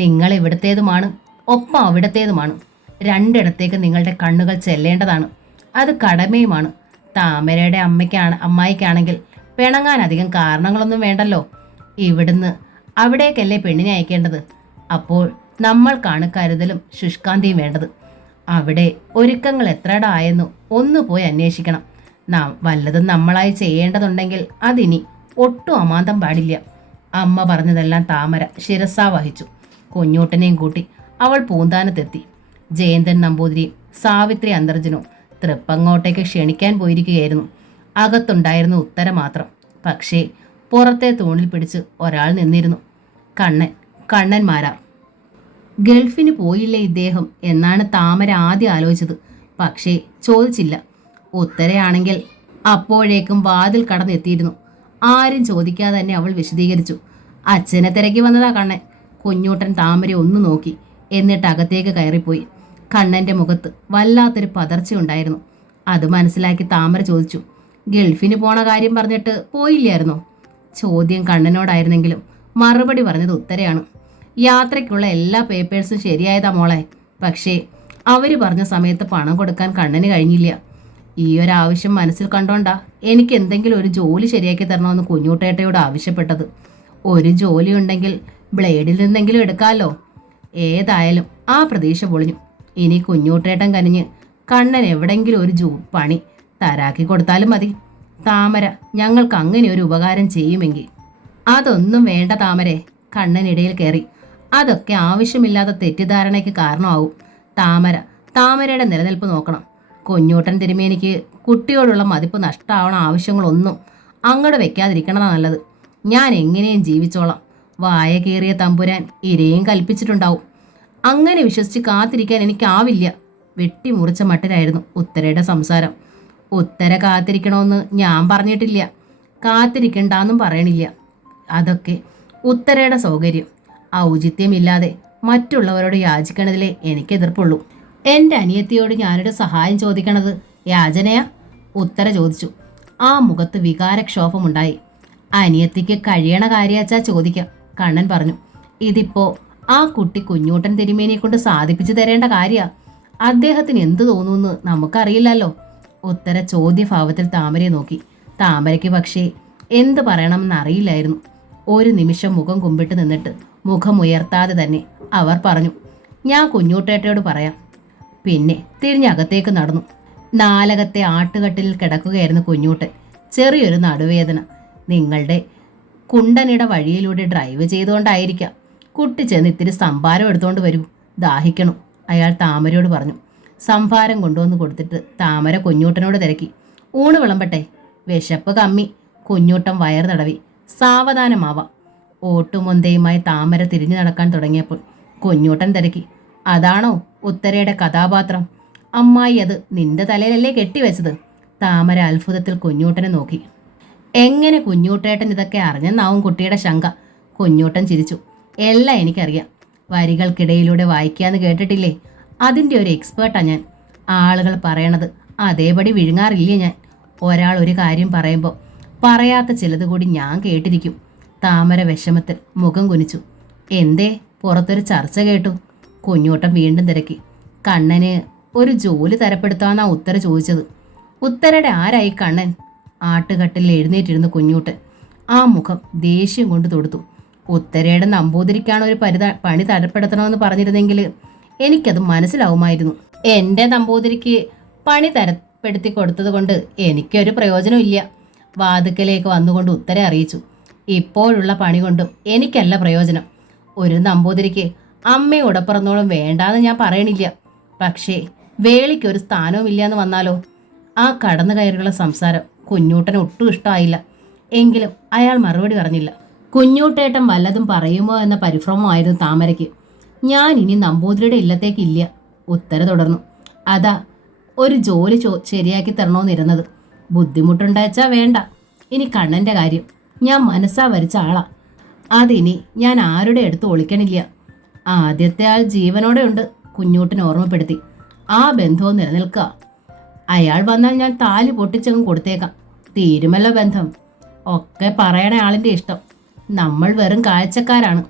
നിങ്ങൾ ഇവിടത്തേതുമാണ്, ഒപ്പം അവിടത്തേതുമാണ്. രണ്ടിടത്തേക്ക് നിങ്ങളുടെ കണ്ണുകൾ ചെല്ലേണ്ടതാണ്. അത് കടമയുമാണ്. താമരയുടെ അമ്മായിക്കാണെങ്കിൽ പിണങ്ങാൻ അധികം കാരണങ്ങളൊന്നും വേണ്ടല്ലോ. ഇവിടുന്ന് അവിടേക്കല്ലേ പെണ്ണിനെ അയക്കേണ്ടത്. അപ്പോൾ നമ്മൾക്കാണ് കരുതലും ശുഷ്കാന്തിയും വേണ്ടത്. അവിടെ ഒരുക്കങ്ങൾ എത്രയുടെ ആയെന്നു ഒന്ന് പോയി അന്വേഷിക്കണം. വല്ലതും നമ്മളായി ചെയ്യേണ്ടതുണ്ടെങ്കിൽ അതിനി ഒട്ടും അമാന്തം പാടില്ല. അമ്മ പറഞ്ഞതെല്ലാം താമര ശിരസാ വഹിച്ചു. കുഞ്ഞൂട്ടനെയും കൂട്ടി അവൾ പൂന്താനത്തെത്തി. ജയന്തൻ നമ്പൂതിരിയും സാവിത്രി അന്തർജനവും തൃപ്പങ്ങോട്ടേക്ക് ക്ഷണിക്കാൻ പോയിരിക്കുകയായിരുന്നു. അകത്തുണ്ടായിരുന്ന ഉത്തര മാത്രം. പക്ഷേ പുറത്തെ തൂണിൽ പിടിച്ച് ഒരാൾ നിന്നിരുന്നു. കണ്ണന്മാരാർ. ഗൾഫിന് പോയില്ലേ ഇദ്ദേഹം എന്നാണ് താമര ആദ്യം ആലോചിച്ചത്. പക്ഷേ ചോദിച്ചില്ല. ഉത്തരയാണെങ്കിൽ അപ്പോഴേക്കും വാതിൽ കടന്നെത്തിയിരുന്നു. ആരും ചോദിക്കാതെ തന്നെ അവൾ വിശദീകരിച്ചു. അച്ഛനെ തിരക്കി വന്നതാ കണ്ണൻ. കുഞ്ഞൂട്ടൻ താമര ഒന്ന് നോക്കി. എന്നിട്ട് അകത്തേക്ക് കയറിപ്പോയി. കണ്ണൻ്റെ മുഖത്ത് വല്ലാത്തൊരു പതർച്ചയുണ്ടായിരുന്നു. അത് മനസ്സിലാക്കി താമര ചോദിച്ചു, ഗൾഫിന് പോണ കാര്യം പറഞ്ഞിട്ട് പോയില്ലായിരുന്നോ? ചോദ്യം കണ്ണനോടായിരുന്നെങ്കിലും മറുപടി പറഞ്ഞത് ഉത്തരയാണ്. യാത്രയ്ക്കുള്ള എല്ലാ പേപ്പേഴ്സും ശരിയായതാ മോളെ. പക്ഷേ അവർ പറഞ്ഞ സമയത്ത് പണം കൊടുക്കാൻ കണ്ണന് കഴിഞ്ഞില്ല. ഈ ഒരാവശ്യം മനസ്സിൽ കണ്ടോണ്ടാ എനിക്ക് എന്തെങ്കിലും ഒരു ജോലി ശരിയാക്കി തരണമെന്ന് കുഞ്ഞൂട്ടേട്ടയോട് ആവശ്യപ്പെട്ടത്. ഒരു ജോലി ഉണ്ടെങ്കിൽ ബ്ലേഡിൽ നിന്നെങ്കിലും എടുക്കാമല്ലോ. ഏതായാലും ആ പ്രതീക്ഷ പൊളിഞ്ഞു. ഇനി കുഞ്ഞൂട്ടേട്ടൻ കനിഞ്ഞ് കണ്ണൻ എവിടെങ്കിലും ഒരു പണി തരാക്കി കൊടുത്താലും മതി. താമര ഞങ്ങൾക്ക് അങ്ങനെ ഒരു ഉപകാരം ചെയ്യുമെങ്കിൽ. അതൊന്നും വേണ്ട താമരെ. കണ്ണൻ ഇടയിൽ കയറി. അതൊക്കെ ആവശ്യമില്ലാത്ത തെറ്റിദ്ധാരണയ്ക്ക് കാരണമാവും. താമരയുടെ നിലനിൽപ്പ് നോക്കണം. കുഞ്ഞൂട്ടൻ തിരുമേനിക്ക് കുട്ടിയോടുള്ള മതിപ്പ് നഷ്ടമാവണ ആവശ്യങ്ങളൊന്നും അങ്ങോട്ട് വെക്കാതിരിക്കണതാണ് നല്ലത്. ഞാൻ എങ്ങനെയും ജീവിച്ചോളാം. വായ കീറിയ തമ്പുരാൻ ഇരയും കൽപ്പിച്ചിട്ടുണ്ടാവും. അങ്ങനെ വിശ്വസിച്ച് കാത്തിരിക്കാൻ എനിക്കാവില്ല. വെട്ടിമുറിച്ച മട്ടിലായിരുന്നു ഉത്തരയുടെ സംസാരം. ഉത്തര കാത്തിരിക്കണമെന്ന് ഞാൻ പറഞ്ഞിട്ടില്ല, കാത്തിരിക്കണ്ടെന്നും പറയണില്ല. അതൊക്കെ ഉത്തരയുടെ സൗകര്യം. ഔചിത്യമില്ലാതെ മറ്റുള്ളവരോട് യാചിക്കണതിലേ എനിക്ക് എതിർപ്പുള്ളൂ. എൻ്റെ അനിയത്തിയോട് ഞാനൊരു സഹായം ചോദിക്കണത് യാചനയാ? ഉത്തര ചോദിച്ചു. ആ മുഖത്ത് വികാരക്ഷോഭമുണ്ടായി. അനിയത്തിക്ക് കഴിയണ കാര്യാച്ചാ ചോദിക്കാം, കണ്ണൻ പറഞ്ഞു. ഇതിപ്പോ ആ കുട്ടി കുഞ്ഞൂട്ടൻ തിരുമേനിയെ കൊണ്ട് സാധിപ്പിച്ചു തരേണ്ട കാര്യ. അദ്ദേഹത്തിന് എന്തു തോന്നുമെന്ന് നമുക്കറിയില്ലല്ലോ. ഉത്തര ചോദ്യഭാവത്തിൽ താമരയെ നോക്കി. താമരയ്ക്ക് പക്ഷേ എന്ത് പറയണമെന്ന് അറിയില്ലായിരുന്നു. ഒരു നിമിഷം മുഖം കുമ്പിട്ട് നിന്നിട്ട് മുഖമുയർത്താതെ തന്നെ അവർ പറഞ്ഞു, ഞാൻ കുഞ്ഞൂട്ടേട്ടയോട് പറയാം. പിന്നെ തിരിഞ്ഞകത്തേക്ക് നടന്നു. നാലകത്തെ ആട്ടുകട്ടിലിൽ കിടക്കുകയായിരുന്നു കുഞ്ഞൂട്ടൻ. ചെറിയൊരു നടുവേദന. നിങ്ങളുടെ കുണ്ടനിട വഴിയിലൂടെ ഡ്രൈവ് ചെയ്തുകൊണ്ടായിരിക്കാം. കുട്ടി ചെന്ന് ഇത്തിരി സംഭാരം എടുത്തുകൊണ്ട് വരൂ, ദാഹിക്കണം, അയാൾ താമരയോട് പറഞ്ഞു. സംഭാരം കൊണ്ടുവന്ന് കൊടുത്തിട്ട് താമര കുഞ്ഞൂട്ടനോട് തിരക്കി, ഊണ് വിളമ്പട്ടെ? വിശപ്പ് കമ്മി. കുഞ്ഞൂട്ടൻ വയർ തടവി. സാവധാനമാവാം. ഓട്ടുമൊന്തയുമായി താമര തിരിഞ്ഞു നടക്കാൻ തുടങ്ങിയപ്പോൾ കുഞ്ഞൂട്ടൻ തിരക്കി, അതാണോ ഉത്തരയുടെ കഥാപാത്രം? അമ്മായി അത് നിന്റെ തലയിലല്ലേ കെട്ടിവെച്ചത്? താമര അത്ഭുതത്തിൽ കുഞ്ഞൂട്ടനെ നോക്കി. എങ്ങനെ കുഞ്ഞൂട്ടേട്ടൻ ഇതൊക്കെ അറിഞ്ഞെന്നാവും കുട്ടിയുടെ ശങ്ക. കുഞ്ഞൂട്ടൻ ചിരിച്ചു. എല്ലാം എനിക്കറിയാം. വരികൾക്കിടയിലൂടെ വായിക്കാന്ന് കേട്ടിട്ടില്ലേ? അതിൻ്റെ ഒരു എക്സ്പേർട്ടാ ഞാൻ. ആളുകൾ പറയണത് അതേപടി വിഴുങ്ങാറില്ലേ ഞാൻ. ഒരാൾ ഒരു കാര്യം പറയുമ്പോൾ പറയാത്ത ചിലത് കൂടി ഞാൻ കേട്ടിരിക്കും. താമര വിഷമത്തിൽ മുഖം കുനിച്ചു. എന്തേ, പുറത്തൊരു ചർച്ച കേട്ടു? കുഞ്ഞൂട്ടൻ വീണ്ടും തിരക്കി. കണ്ണന് ഒരു ജോലി തരപ്പെടുത്താന്നാ ഉത്തര ചോദിച്ചത്. ഉത്തരയുടെ ആരായി കണ്ണൻ? ആട്ടുകട്ടിൽ എഴുന്നേറ്റിരുന്നു കുഞ്ഞൂട്ടൻ. ആ മുഖം ദേഷ്യം കൊണ്ട് തൊടുത്തു. ഉത്തരയുടെ നമ്പൂതിരിക്കാണ് ഒരു പണി തരപ്പെടുത്തണമെന്ന് പറഞ്ഞിരുന്നെങ്കിൽ എനിക്കത് മനസ്സിലാവുമായിരുന്നു. എൻ്റെ നമ്പൂതിരിക്ക് പണി തരപ്പെടുത്തി കൊടുത്തത് കൊണ്ട് എനിക്കൊരു പ്രയോജനമില്ല. വാതുക്കലേക്ക് വന്നുകൊണ്ട് ഉത്തര അറിയിച്ചു. ഇപ്പോഴുള്ള പണി കൊണ്ടും എനിക്കല്ല പ്രയോജനം. ഒരു നമ്പൂതിരിക്ക് അമ്മയും ഉടപ്പിറന്നോളം വേണ്ടാന്ന് ഞാൻ പറയണില്ല. പക്ഷേ വേളിക്കൊരു സ്ഥാനവുമില്ല എന്ന് വന്നാലോ? ആ കടന്നു കയറിയുള്ള സംസാരം കുഞ്ഞൂട്ടന് ഒട്ടും ഇഷ്ടമായില്ല. എങ്കിലും അയാൾ മറുപടി പറഞ്ഞില്ല. കുഞ്ഞൂട്ടേട്ടൻ വല്ലതും പറയുമോ എന്ന പരിഭ്രമമായിരുന്നു താമരയ്ക്ക്. ഞാൻ ഇനി നമ്പൂതിരിയുടെ ഇല്ലത്തേക്കില്ല, ഉത്തര തുടർന്നു. അതാ ഒരു ജോലി ശരിയാക്കി തരണമെന്നിരുന്നത്. ബുദ്ധിമുട്ടുണ്ടാച്ചാ വേണ്ട. ഇനി കണ്ണൻ്റെ കാര്യം ഞാൻ മനസ്സാ വരിച്ച ആളാ. അതിനി ഞാൻ ആരുടെ അടുത്ത് ഒളിക്കണില്ല. ആദ്യത്തെ ആൾ ജീവനോടെ ഉണ്ട്, കുഞ്ഞൂട്ടൻ ഓർമ്മപ്പെടുത്തി. ആ ബന്ധവും നിലനിൽക്കുക. അയാൾ വന്നാൽ ഞാൻ താലി പൊട്ടിച്ചങ്ങ് കൊടുത്തേക്കാം. തീരുമല്ലോ ബന്ധം. ഒക്കെ പറയണ ആളിൻ്റെ ഇഷ്ടം. നമ്മൾ വെറും കാഴ്ചക്കാരാണ്.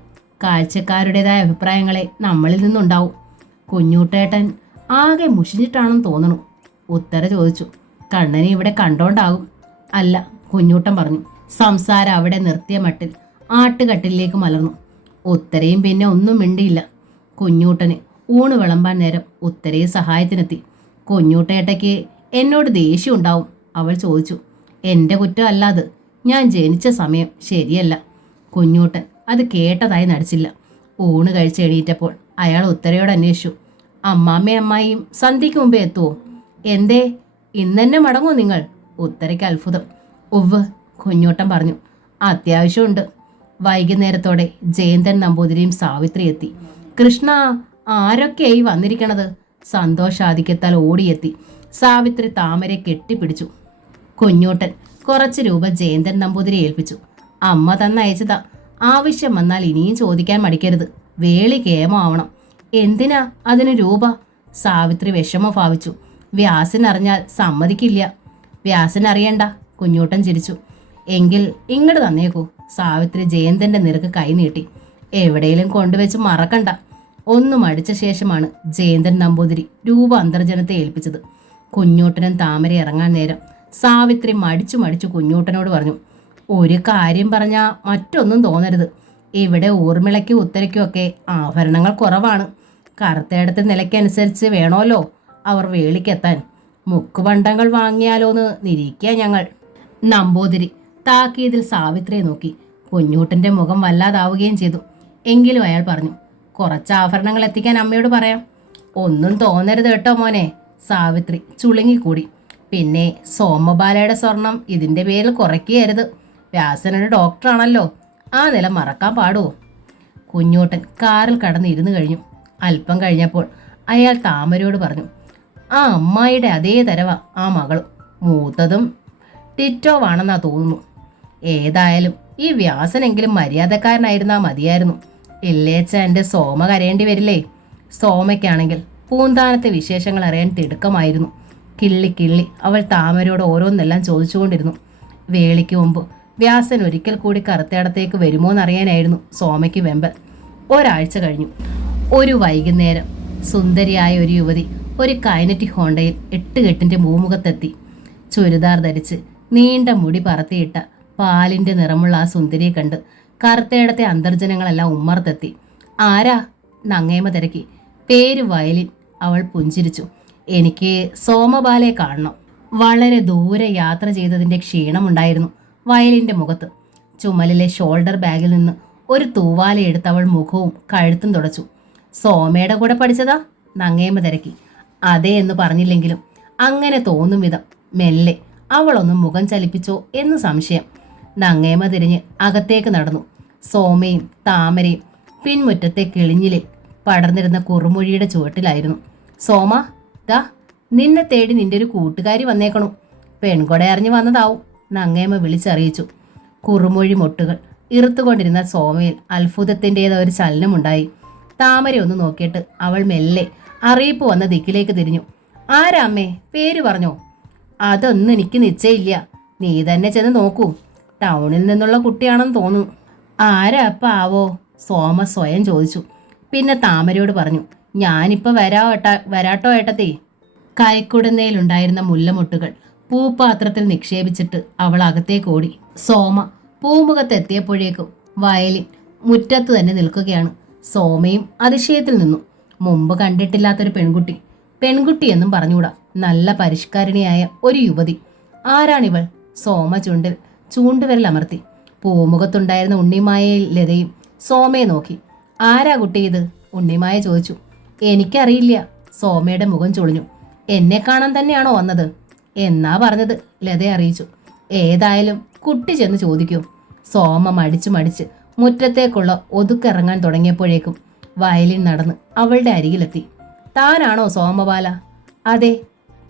കാഴ്ചക്കാരുടേതായ അഭിപ്രായങ്ങളെ നമ്മളിൽ നിന്നുണ്ടാവും. കുഞ്ഞൂട്ടേട്ടൻ ആകെ മുഷിഞ്ഞിട്ടാണെന്ന് തോന്നണു, ഉത്തര ചോദിച്ചു. കണ്ണനെ ഇവിടെ കണ്ടോണ്ടാകും. അല്ല, കുഞ്ഞൂട്ടൻ പറഞ്ഞു. സംസാരം അവിടെ നിർത്തിയ മട്ടിൽ ആട്ടുകട്ടിലേക്ക് മലർന്നു. ഉത്തരയും പിന്നെ ഒന്നും മിണ്ടിയില്ല. കുഞ്ഞൂട്ടന് ഊണ് വിളമ്പാൻ നേരം ഉത്തരയെ സഹായത്തിനെത്തി. കുഞ്ഞൂട്ടേട്ടയ്ക്ക് എന്നോട് ദേഷ്യം ഉണ്ടാവും, അവൾ ചോദിച്ചു. എൻ്റെ കുറ്റമല്ല അത്. ഞാൻ ജനിച്ച സമയം ശരിയല്ല. കുഞ്ഞൂട്ടൻ അത് കേട്ടതായി നടിച്ചില്ല. ഊണ് കഴിച്ച് എണീറ്റപ്പോൾ അയാൾ ഉത്തരയോട് അന്വേഷിച്ചു. അമ്മാമ്മയും അമ്മായിയും സന്ധ്യയ്ക്ക് മുമ്പേ എത്തുമോ? എന്തേ, ഇന്നെന്നെ മടങ്ങുമോ നിങ്ങൾ? ഉത്തരയ്ക്ക് അത്ഭുതം. ഉവ്വ്, കുഞ്ഞൂട്ടൻ പറഞ്ഞു. അത്യാവശ്യമുണ്ട്. വൈകുന്നേരത്തോടെ ജയന്തൻ നമ്പൂതിരിയും സാവിത്രി എത്തി. കൃഷ്ണ, ആരൊക്കെയായി വന്നിരിക്കണത്? സന്തോഷാധിക്യത്താൽ ഓടിയെത്തി. സാവിത്രി താമരെ കെട്ടിപ്പിടിച്ചു. കുഞ്ഞൂട്ടൻ കുറച്ച് രൂപ ജയന്തൻ നമ്പൂതിരി ഏൽപ്പിച്ചു. അമ്മ തന്നയച്ചതാ. ആവശ്യം വന്നാൽ ഇനിയും ചോദിക്കാൻ മടിക്കരുത്. വേളി കേമാവണം. എന്തിനാ അതിന് രൂപ? സാവിത്രി വിഷമം ഭാവിച്ചു. വ്യാസനറിഞ്ഞാൽ സമ്മതിക്കില്ല. വ്യാസനറിയണ്ട, കുഞ്ഞൂട്ടൻ ചിരിച്ചു. എങ്കിൽ ഇങ്ങോട്ട് തന്നേക്കൂ. സാവിത്രി ജയന്തന്റെ നിരക്ക് കൈ നീട്ടി. എവിടെയെങ്കിലും കൊണ്ടുവച്ച് മറക്കണ്ട. ഒന്നും അടിച്ച ശേഷമാണ് ജയന്തൻ നമ്പൂതിരി രൂപ അന്തർജനത്തെ ഏൽപ്പിച്ചത്. കുഞ്ഞൂട്ടനും താമര ഇറങ്ങാൻ നേരം സാവിത്രി മടിച്ചു കുഞ്ഞൂട്ടനോട് പറഞ്ഞു. ഒരു കാര്യം പറഞ്ഞാൽ മറ്റൊന്നും തോന്നരുത്. ഇവിടെ ഊർമിളയ്ക്കും ഉത്തരയ്ക്കും ഒക്കെ ആഭരണങ്ങൾ കുറവാണ്. കറുത്തേടത്തെ നിലയ്ക്കനുസരിച്ച് വേണമല്ലോ അവർ വേളിക്കെത്താൻ. മുക്കുപണ്ടങ്ങൾ വാങ്ങിയാലോന്ന് നിരീക്കുക ഞങ്ങൾ. നമ്പൂതിരി താക്കീതിൽ സാവിത്രിയെ നോക്കി. കുഞ്ഞൂട്ടൻ്റെ മുഖം വല്ലാതാവുകയും ചെയ്തു. എങ്കിലും അയാൾ പറഞ്ഞു, കുറച്ച് ആഭരണങ്ങൾ എത്തിക്കാൻ അമ്മയോട് പറയാം. ഒന്നും തോന്നരുത് കേട്ടോ മോനെ. സാവിത്രി ചുളുങ്ങിക്കൂടി. പിന്നെ സോമബാലയുടെ സ്വർണം ഇതിൻ്റെ പേരിൽ കുറയ്ക്കുകയരുത്. വ്യാസനൊരു ഡോക്ടറാണല്ലോ. ആ നില മറക്കാൻ പാടുമോ? കുഞ്ഞൂട്ടൻ കാറിൽ കടന്നിരുന്നു കഴിഞ്ഞു. അല്പം കഴിഞ്ഞപ്പോൾ അയാൾ താമരയോട് പറഞ്ഞു, ആ അമ്മായിയുടെ അതേ തരവ ആ മകളും. മൂത്തതും ടിറ്റോവാണെന്നാ തോന്നുന്നു. ഏതായാലും ഈ വ്യാസനെങ്കിലും മര്യാദക്കാരനായിരുന്നാ മതിയായിരുന്നു. ഇല്ലേച്ച എൻ്റെ സോമ കരയേണ്ടി വരില്ലേ? സോമയ്ക്കാണെങ്കിൽ പൂന്താനത്തെ വിശേഷങ്ങൾ അറിയാൻ തിടുക്കമായിരുന്നു. കിള്ളി അവൾ താമരയോട് ഓരോന്നെല്ലാം ചോദിച്ചുകൊണ്ടിരുന്നു. വേളിക്ക് മുമ്പ് വ്യാസൻ ഒരിക്കൽ കൂടി കറുത്തേടത്തേക്ക് വരുമോയെന്നറിയാനായിരുന്നു സോമയ്ക്ക് വെമ്പൽ. ഒരാഴ്ച കഴിഞ്ഞു. ഒരു വൈകുന്നേരം സുന്ദരിയായ ഒരു യുവതി ഒരു കൈനറ്റിക് ഹോണ്ടയിൽ 8 കെട്ടിൻ്റെ മൂമുഖത്തെത്തി. ചുരിദാർ ധരിച്ച് നീണ്ട മുടി പറത്തിയിട്ട പാലിൻ്റെ നിറമുള്ള ആ സുന്ദരിയെ കണ്ട് കറുത്തേടത്തെ അന്തർജനങ്ങളെല്ലാം ഉമ്മർത്തെത്തി. ആരാ? നങ്ങേമ തിരക്കി. പേര് വയലിൻ. അവൾ പുഞ്ചിരിച്ചു. എനിക്ക് സോമബാലയെ കാണണം. വളരെ ദൂരെ യാത്ര ചെയ്തതിൻ്റെ ക്ഷീണമുണ്ടായിരുന്നു വയലിൻ്റെ മുഖത്ത്. ചുമലിലെ ഷോൾഡർ ബാഗിൽ നിന്ന് ഒരു തൂവാലയെടുത്ത് അവൾ മുഖവും കഴുത്തും തുടച്ചു. സോമയുടെ കൂടെ പഠിച്ചതാ? നങ്ങേമ തിരക്കി. അതെ എന്ന് പറഞ്ഞില്ലെങ്കിലും അങ്ങനെ തോന്നും വിധം മെല്ലെ അവളൊന്ന് മുഖം ചലിപ്പിച്ചോ എന്ന് സംശയം. നങ്ങേമ തിരിഞ്ഞ് അകത്തേക്ക് നടന്നു. സോമയും താമരയും പിൻമുറ്റത്തെ കിളിഞ്ഞിലിൽ പടർന്നിരുന്ന കുറുമൊഴിയുടെ ചുവട്ടിലായിരുന്നു. സോമ, ദാ നിന്നെ തേടി നിന്റെ ഒരു കൂട്ടുകാരി വന്നേക്കണു. പെൺകൊട അറിഞ്ഞു വന്നതാവും, നങ്ങേമ്മ വിളിച്ചറിയിച്ചു. കുറുമൊഴി മൊട്ടുകൾ ഇറുത്തുകൊണ്ടിരുന്ന സോമയിൽ അത്ഭുതത്തിൻ്റെതൊരു ചലനമുണ്ടായി. താമര ഒന്ന് നോക്കിയിട്ട് അവൾ മെല്ലെ അറിയിപ്പ് വന്ന ദിക്കിലേക്ക് തിരിഞ്ഞു. ആരാ അമ്മേ, പേര് പറഞ്ഞോ? അതൊന്നും എനിക്ക് നിശ്ചയില്ല, നീ തന്നെ ചെന്ന് നോക്കൂ. ടൗണിൽ നിന്നുള്ള കുട്ടിയാണെന്ന് തോന്നുന്നു. ആരാ അപ്പം ആവോ? സോമ സ്വയം ചോദിച്ചു. പിന്നെ താമരയോട് പറഞ്ഞു, ഞാനിപ്പോൾ വരാട്ടോ ഏട്ടത്തേ. കൈക്കുടന്നയിലുണ്ടായിരുന്ന മുല്ലമൊട്ടുകൾ പൂപ്പാത്രത്തിൽ നിക്ഷേപിച്ചിട്ട് അവൾ അകത്തേക്ക് ഓടി. സോമ പൂമുഖത്തെത്തിയപ്പോഴേക്കും വയലിൻ മുറ്റത്ത് തന്നെ നിൽക്കുകയാണ്. സോമയും അതിശയത്തിൽ നിന്നു. മുമ്പ് കണ്ടിട്ടില്ലാത്തൊരു പെൺകുട്ടിയെന്നും പറഞ്ഞുകൂടാ, നല്ല പരിഷ്കാരിണിയായ ഒരു യുവതി. ആരാണിവൾ? സോമ ചുണ്ടിൽ ചൂണ്ടുവിരൽ അമർത്തി. പൂമുഖത്തുണ്ടായിരുന്ന ഉണ്ണിമായയിൽ ലതയും സോമയെ നോക്കി. ആരാ കുട്ടി ഇത്? ഉണ്ണിമായ ചോദിച്ചു. എനിക്കറിയില്ല. സോമയുടെ മുഖം ചുളിഞ്ഞു. എന്നെ കാണാൻ തന്നെയാണോ വന്നത്? എന്നാ പറഞ്ഞത്, ലത അറിയിച്ചു. ഏതായാലും കുട്ടി ചെന്ന് ചോദിക്കൂ. സോമ മടിച്ച് മുറ്റത്തേക്കുള്ള ഒതുക്കിറങ്ങാൻ തുടങ്ങിയപ്പോഴേക്കും വയലിൻ നടന്ന് അവളുടെ അരികിലെത്തി. താനാണോ സോമബാല? അതെ.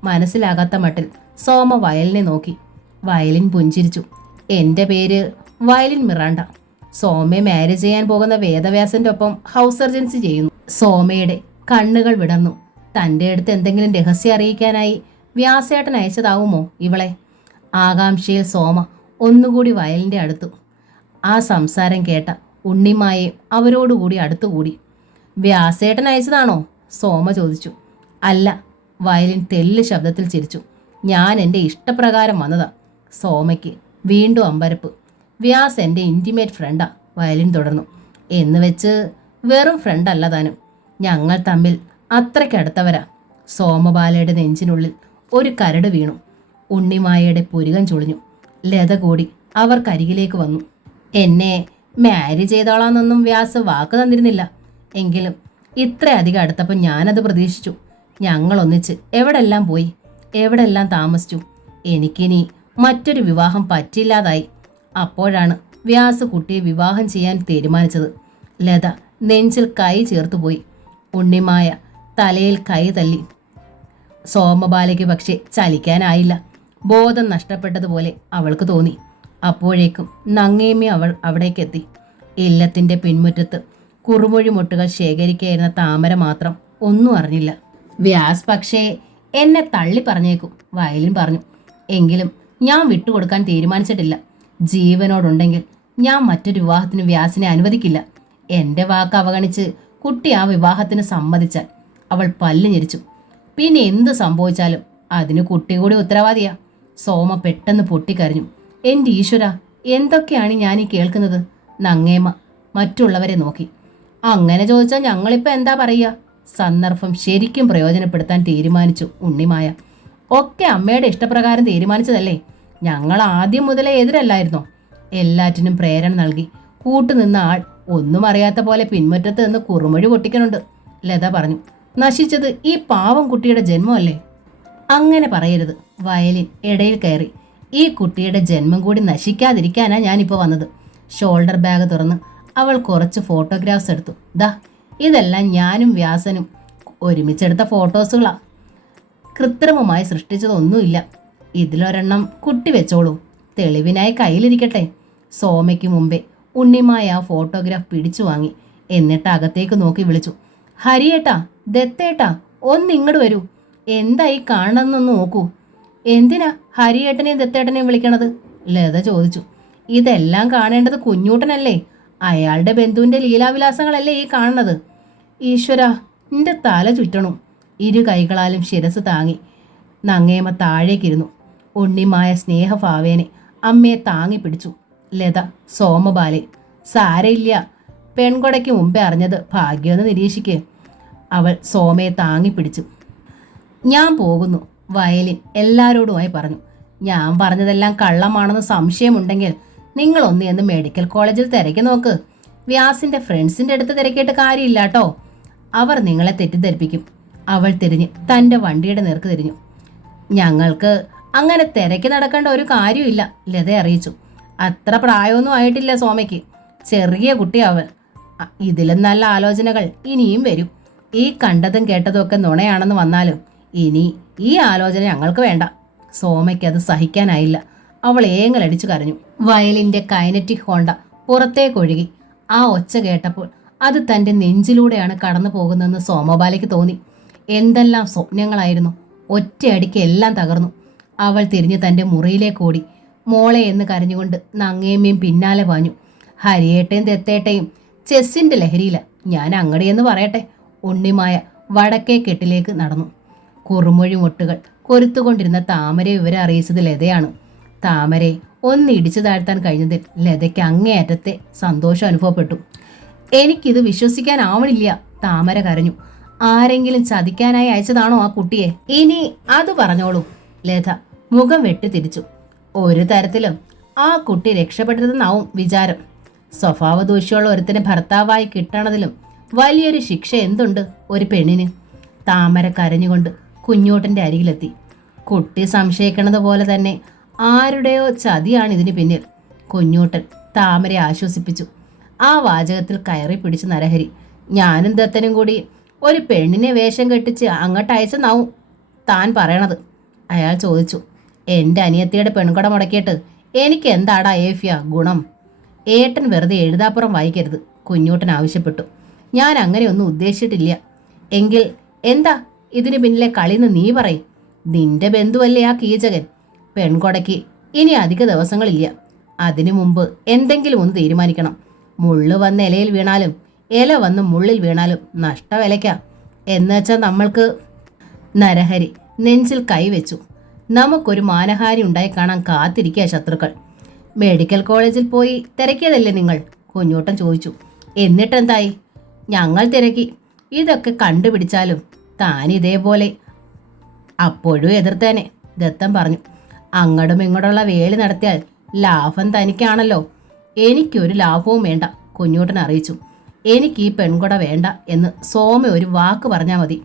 മനസ്സിലാകാത്ത മട്ടിൽ സോമ വയലിനെ നോക്കി. വയലിൻ പുഞ്ചിരിച്ചു. എൻ്റെ പേര് വയലിൻ മിറാണ്ട. സോമയെ മാരേജ് ചെയ്യാൻ പോകുന്ന വേദവ്യാസന്റെ ഒപ്പം ഹൗസ് സർജൻസി ചെയ്യുന്നു. സോമയുടെ കണ്ണുകൾ വിടർന്നു. തൻ്റെ അടുത്ത് എന്തെങ്കിലും രഹസ്യം അറിയിക്കാനായി വ്യാസേട്ടൻ അയച്ചതാവുമോ ഇവളെ? ആകാംക്ഷയിൽ സോമ ഒന്നുകൂടി വയലിൻ്റെ അടുത്തു. ആ സംസാരം കേട്ട ഉണ്ണിമായെ അവരോടുകൂടി അടുത്തുകൂടി. വ്യാസേട്ടൻ അയച്ചതാണോ? സോമ ചോദിച്ചു. അല്ല. വയലിൻ തെല്ല് ശബ്ദത്തിൽ ചിരിച്ചു. ഞാൻ എൻ്റെ ഇഷ്ടപ്രകാരം വന്നതാ. സോമയ്ക്ക് വീണ്ടും അമ്പരപ്പ്. വ്യാസ് എൻ്റെ ഇൻറ്റിമേറ്റ് ഫ്രണ്ടാ, വയലിൻ തുടർന്നു. എന്ന് വെച്ച് വെറും ഫ്രണ്ടല്ല താനും, ഞങ്ങൾ തമ്മിൽ അത്രയ്ക്കടുത്തവരാ. സോമബാലയുടെ നെഞ്ചിനുള്ളിൽ ഒരു കരട് വീണു. ഉണ്ണിമായയുടെ പുരുകം ചുളിഞ്ഞു. ലത കൂടി അവർക്കരികിലേക്ക് വന്നു. എന്നെ മാരേജ് ചെയ്തോളാന്നൊന്നും വ്യാസ് വാക്ക് തന്നിരുന്നില്ല. എങ്കിലും ഇത്രയധികം അടുത്തപ്പോൾ ഞാനത് പ്രതീക്ഷിച്ചു. ഞങ്ങൾ ഒന്നിച്ച് എവിടെല്ലാം പോയി, എവിടെല്ലാം താമസിച്ചു. എനിക്കിനി മറ്റൊരു വിവാഹം പറ്റില്ലാതായി. അപ്പോഴാണ് വ്യാസ് കുട്ടിയെ വിവാഹം ചെയ്യാൻ തീരുമാനിച്ചത്. ലത നെഞ്ചിൽ കൈ ചേർത്തുപോയി. ഉണ്ണിമായ തലയിൽ കൈ തല്ലി. സോമബാലയ്ക്ക് പക്ഷേ ചലിക്കാനായില്ല. ബോധം നഷ്ടപ്പെട്ടതുപോലെ അവൾക്ക് തോന്നി. അപ്പോഴേക്കും നങ്ങേമ്മ അവിടേക്കെത്തി. ഇല്ലത്തിൻ്റെ പിൻമുറ്റത്ത് കുറുമൊഴി മുട്ടുകൾ ശേഖരിക്കായിരുന്ന താമര മാത്രം ഒന്നും അറിഞ്ഞില്ല. വ്യാസ് പക്ഷേ എന്നെ തള്ളി പറഞ്ഞേക്കും, വയലിൻ പറഞ്ഞു. എങ്കിലും ഞാൻ വിട്ടുകൊടുക്കാൻ തീരുമാനിച്ചിട്ടില്ല. ജീവനോടുണ്ടെങ്കിൽ ഞാൻ മറ്റൊരു വിവാഹത്തിന് വ്യാസിനെ അനുവദിക്കില്ല. എൻ്റെ വാക്ക് അവഗണിച്ച് കുട്ടി ആ വിവാഹത്തിന് സമ്മതിച്ചാൽ അവൾ പല്ല് ഞെരിച്ചു. പിന്നെ എന്ത് സംഭവിച്ചാലും അതിന് കുട്ടി കൂടി ഉത്തരവാദിയാ. സോമ പെട്ടെന്ന് പൊട്ടിക്കരഞ്ഞു. എൻ്റെ ഈശ്വര, എന്തൊക്കെയാണ് ഞാൻ ഈ കേൾക്കുന്നത്? നങ്ങേമ്മ മറ്റുള്ളവരെ നോക്കി. അങ്ങനെ ചോദിച്ചാൽ ഞങ്ങളിപ്പോൾ എന്താ പറയുക? സന്ദർഭം ശരിക്കും പ്രയോജനപ്പെടുത്താൻ തീരുമാനിച്ചു ഉണ്ണിമായ. ഒക്കെ അമ്മയുടെ ഇഷ്ടപ്രകാരം തീരുമാനിച്ചതല്ലേ? ഞങ്ങൾ ആദ്യം മുതലേ എതിരല്ലായിരുന്നോ? എല്ലാറ്റിനും പ്രേരണ നൽകി കൂട്ടുനിന്ന ആൾ ഒന്നും അറിയാത്ത പോലെ പിൻമുറ്റത്ത് നിന്ന് കുറുമൊഴി പൊട്ടിക്കണുണ്ട്, ലത പറഞ്ഞു. നശിച്ചത് ഈ പാവം കുട്ടിയുടെ ജന്മമല്ലേ? അങ്ങനെ പറയരുത്, വയലിൻ ഇടയിൽ കയറി. ഈ കുട്ടിയുടെ ജന്മം കൂടി നശിക്കാതിരിക്കാനാ ഞാനിപ്പോൾ വന്നത്. ഷോൾഡർ ബാഗ് തുറന്ന് അവൾ കുറച്ച് ഫോട്ടോഗ്രാഫ്സ് എടുത്തു. ദാ ഇതെല്ലാം ഞാനും വ്യാസനും ഒരുമിച്ചെടുത്ത ഫോട്ടോസുകളാ. കൃത്രിമമായി സൃഷ്ടിച്ചതൊന്നുമില്ല. ഇതിലൊരെണ്ണം കുട്ടി വെച്ചോളൂ, തെളിവിനായി കയ്യിലിരിക്കട്ടെ. സോമയ്ക്ക് മുമ്പേ ഉണ്ണിമായ ആ ഫോട്ടോഗ്രാഫ് പിടിച്ചു വാങ്ങി. എന്നിട്ട് അകത്തേക്ക് നോക്കി വിളിച്ചു. ഹരിയേട്ടാ, ദത്തേട്ടാ, ഒന്നിങ്ങോട്ട് വരൂ. എന്തായി കാണണമെന്നൊന്ന് നോക്കൂ. എന്തിനാ ഹരിയേട്ടനെയും ദത്തേട്ടനെയും വിളിക്കണത്? ലത ചോദിച്ചു. ഇതെല്ലാം കാണേണ്ടത് കുഞ്ഞൂട്ടനല്ലേ? അയാളുടെ ബന്ധുവിൻ്റെ ലീലാവിലാസങ്ങളല്ലേ ഈ കാണുന്നത്? ഈശ്വര, നിന്റെ തല ചുറ്റണു. ഇരു കൈകളാലും ശിരസ് താങ്ങി നങ്ങേമ്മ താഴേക്കിരുന്നു. ഉണ്ണിമായ സ്നേഹഭാവേനെ അമ്മയെ താങ്ങി പിടിച്ചു. ലത സോമബാലെ, സാരയില്ല, പെൺകൊടയ്ക്ക് മുമ്പേ അറിഞ്ഞത് ഭാഗ്യമെന്ന് നിരീക്ഷിക്കേ. അവൾ സോമയെ താങ്ങി പിടിച്ചു. ഞാൻ പോകുന്നു, വയലിൻ എല്ലാവരോടുമായി പറഞ്ഞു. ഞാൻ പറഞ്ഞതെല്ലാം കള്ളമാണെന്ന് സംശയമുണ്ടെങ്കിൽ നിങ്ങളൊന്ന് എന്ന് മെഡിക്കൽ കോളേജിൽ തിരക്കി നോക്ക്. വ്യാസിൻ്റെ ഫ്രണ്ട്സിൻ്റെ അടുത്ത് തിരക്കിയിട്ട് കാര്യമില്ല കേട്ടോ, അവർ നിങ്ങളെ തെറ്റിദ്ധരിപ്പിക്കും. അവൾ തിരിഞ്ഞ് തൻ്റെ വണ്ടിയുടെ നേർക്ക് തിരിഞ്ഞു. ഞങ്ങൾക്ക് അങ്ങനെ തിരക്കി നടക്കേണ്ട ഒരു കാര്യമില്ല, ലത അറിയിച്ചു. അത്ര പ്രായമൊന്നും ആയിട്ടില്ല സോമയ്ക്ക്. ചെറിയ കുട്ടിയാവൻ. ഇതിലും നല്ല ആലോചനകൾ ഇനിയും വരും. ഈ കണ്ടതും കേട്ടതും ഒക്കെ നുണയാണെന്ന് വന്നാലും ഇനി ഈ ആലോചന ഞങ്ങൾക്ക് വേണ്ട. സോമയ്ക്ക് അത് സഹിക്കാനായില്ല. അവൾ ഏങ്ങലടിച്ചു കരഞ്ഞു. വയലിൻ്റെ കൈനറ്റിക് ഹോണ്ട പുറത്തേക്കൊഴുകി. ആ ഒച്ച കേട്ടപ്പോൾ അത് തൻ്റെ നെഞ്ചിലൂടെയാണ് കടന്നു പോകുന്നതെന്ന് സോമബാലയ്ക്ക് തോന്നി. എന്തെല്ലാം സ്വപ്നങ്ങളായിരുന്നു. ഒറ്റയടിക്ക് എല്ലാം തകർന്നു. അവൾ തിരിഞ്ഞ് തൻ്റെ മുറിയിലേക്ക് ഓടി. മോളെ എന്ന് കരഞ്ഞുകൊണ്ട് നങ്ങേമ്മയും പിന്നാലെ പാഞ്ഞു. ഹരിയേട്ടയും തെത്തേട്ടയും ചെസ്സിൻ്റെ ലഹരിയില. ഞാൻ അങ്ങടിയെന്ന് പറയട്ടെ. ഉണ്ണിമായ വടക്കേ കെട്ടിലേക്ക് നടന്നു. കുറുമൊഴി മുട്ടുകൾ കൊരുത്തുകൊണ്ടിരുന്ന താമരയെ വിവരം അറിയിച്ചത് ലതയാണ്. താമരയെ ഒന്ന് ഇടിച്ചു താഴ്ത്താൻ കഴിഞ്ഞതിൽ ലതയ്ക്ക് അങ്ങേയറ്റത്തെ സന്തോഷം അനുഭവപ്പെട്ടു. എനിക്കിത് വിശ്വസിക്കാനാവണില്ല, താമര കരഞ്ഞു. ആരെങ്കിലും ചതിക്കാനായി അയച്ചതാണോ ആ കുട്ടിയെ? ഇനി അത് പറഞ്ഞോളൂ. ലത മുഖം വെട്ടി തിരിച്ചു. ഒരു തരത്തിലും ആ കുട്ടി രക്ഷപ്പെട്ടതെന്നാവും വിചാരം. സ്വഭാവദൂഷ്യമുള്ള ഒരുത്തിന് ഭർത്താവായി കിട്ടണതിലും വലിയൊരു ശിക്ഷ എന്തുണ്ട് ഒരു പെണ്ണിന്? താമര കരഞ്ഞുകൊണ്ട് കുഞ്ഞോട്ടൻ്റെ അരികിലെത്തി. കുട്ടി സംശയിക്കണത് പോലെ തന്നെ ആരുടെയോ ചതിയാണ് ഇതിന് പിന്നിൽ. കുഞ്ഞൂട്ടൻ താമരയെ ആശ്വസിപ്പിച്ചു. ആ വാചകത്തിൽ കയറി പിടിച്ച് നരഹരി, ഞാനും ദത്തനും കൂടി ഒരു പെണ്ണിനെ വേഷം കെട്ടിച്ച് അങ്ങോട്ട് അയച്ചെന്നാവും താൻ പറയണത്. അയാൾ ചോദിച്ചു. എൻ്റെ അനിയത്തിയുടെ പെൺകുട മുടക്കിയിട്ട് എനിക്ക് എന്താടാ ഏഫിയ ഗുണം? ഏട്ടൻ വെറുതെ എഴുതാപ്പുറം വായിക്കരുത്, കുഞ്ഞൂട്ടൻ ആവശ്യപ്പെട്ടു. ഞാൻ അങ്ങനെയൊന്നും ഉദ്ദേശിച്ചിട്ടില്ല. എങ്കിൽ എന്താ ഇതിന് പിന്നിലെ കളിന്ന് നീ പറയും. നിന്റെ ബന്ധുവല്ലേ ആ കീചകൻ? പെൺകൊടയ്ക്ക് ഇനി അധിക ദിവസങ്ങളില്ല. അതിനു മുമ്പ് എന്തെങ്കിലും ഒന്ന് തീരുമാനിക്കണം. മുള്ളു വന്ന് ഇലയിൽ വീണാലും ഇല വന്ന് മുള്ളിൽ വീണാലും നഷ്ടവിലയ്ക്കാ. എന്നുവെച്ചാൽ നമ്മൾക്ക് നരഹരി നെഞ്ചിൽ കൈവച്ചു. നമുക്കൊരു മാനഹാരി ഉണ്ടായി കാണാൻ കാത്തിരിക്കുക ശത്രുക്കൾ. മെഡിക്കൽ കോളേജിൽ പോയി തിരക്കിയതല്ലേ നിങ്ങൾ? കുഞ്ഞൂട്ടൻ ചോദിച്ചു. എന്നിട്ടെന്തായി? ഞങ്ങൾ തിരക്കി. ഇതൊക്കെ കണ്ടുപിടിച്ചാലും താൻ ഇതേപോലെ അപ്പോഴും എതിർത്തേനെ, ദത്തൻ പറഞ്ഞു. അങ്ങോട്ടും ഇങ്ങോട്ടുള്ള വേലി നടത്തിയാൽ ലാഭം തനിക്കാണല്ലോ. എനിക്കൊരു ലാഭവും വേണ്ട, കുഞ്ഞൂട്ടൻ അറിയിച്ചു. എനിക്ക് ഈ പെൺകുട വേണ്ട എന്ന് സോമ ഒരു വാക്ക് പറഞ്ഞാൽ മതി.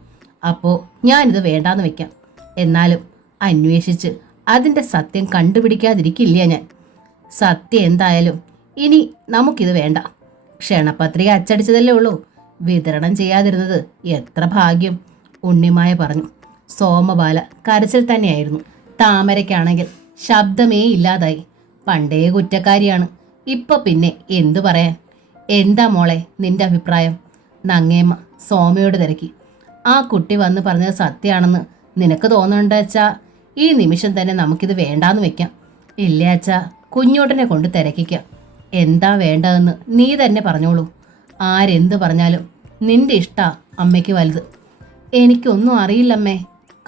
അപ്പോൾ ഞാനിത് വേണ്ടാന്ന് വെക്കാം. എന്നാലും അന്വേഷിച്ച് അതിൻ്റെ സത്യം കണ്ടുപിടിക്കാതിരിക്കില്ല ഞാൻ. സത്യം എന്തായാലും ഇനി നമുക്കിത് വേണ്ട. ക്ഷണപത്രിക അച്ചടിച്ചതല്ലേ ഉള്ളൂ, വിതരണം ചെയ്യാതിരുന്നത് എത്ര ഭാഗ്യം, ഉണ്ണിമായ പറഞ്ഞു. സോമബാല കരച്ചിൽ തന്നെയായിരുന്നു. താമരയ്ക്കാണെങ്കിൽ ശബ്ദമേ ഇല്ലാതായി. പണ്ടേ കുറ്റക്കാരിയാണ്, ഇപ്പൊ പിന്നെ എന്തു പറയാൻ? എന്താ മോളെ നിന്റെ അഭിപ്രായം? നങ്ങേമ്മ സോമയോട് തിരക്കി. ആ കുട്ടി വന്ന് പറഞ്ഞത് സത്യമാണെന്ന് നിനക്ക് തോന്നുന്നുണ്ട് അച്ഛാ? ഈ നിമിഷം തന്നെ നമുക്കിത് വേണ്ടാന്ന് വെക്കാം. ഇല്ല അച്ഛാ, കുഞ്ഞോട്ടനെ കൊണ്ട് തിരക്കിക്കാം. എന്താ വേണ്ടതെന്ന് നീ തന്നെ പറഞ്ഞോളൂ. ആരെന്ത് പറഞ്ഞാലും നിന്റെ ഇഷ്ടാ അമ്മയ്ക്ക് വലുത്. എനിക്കൊന്നും അറിയില്ലമ്മേ.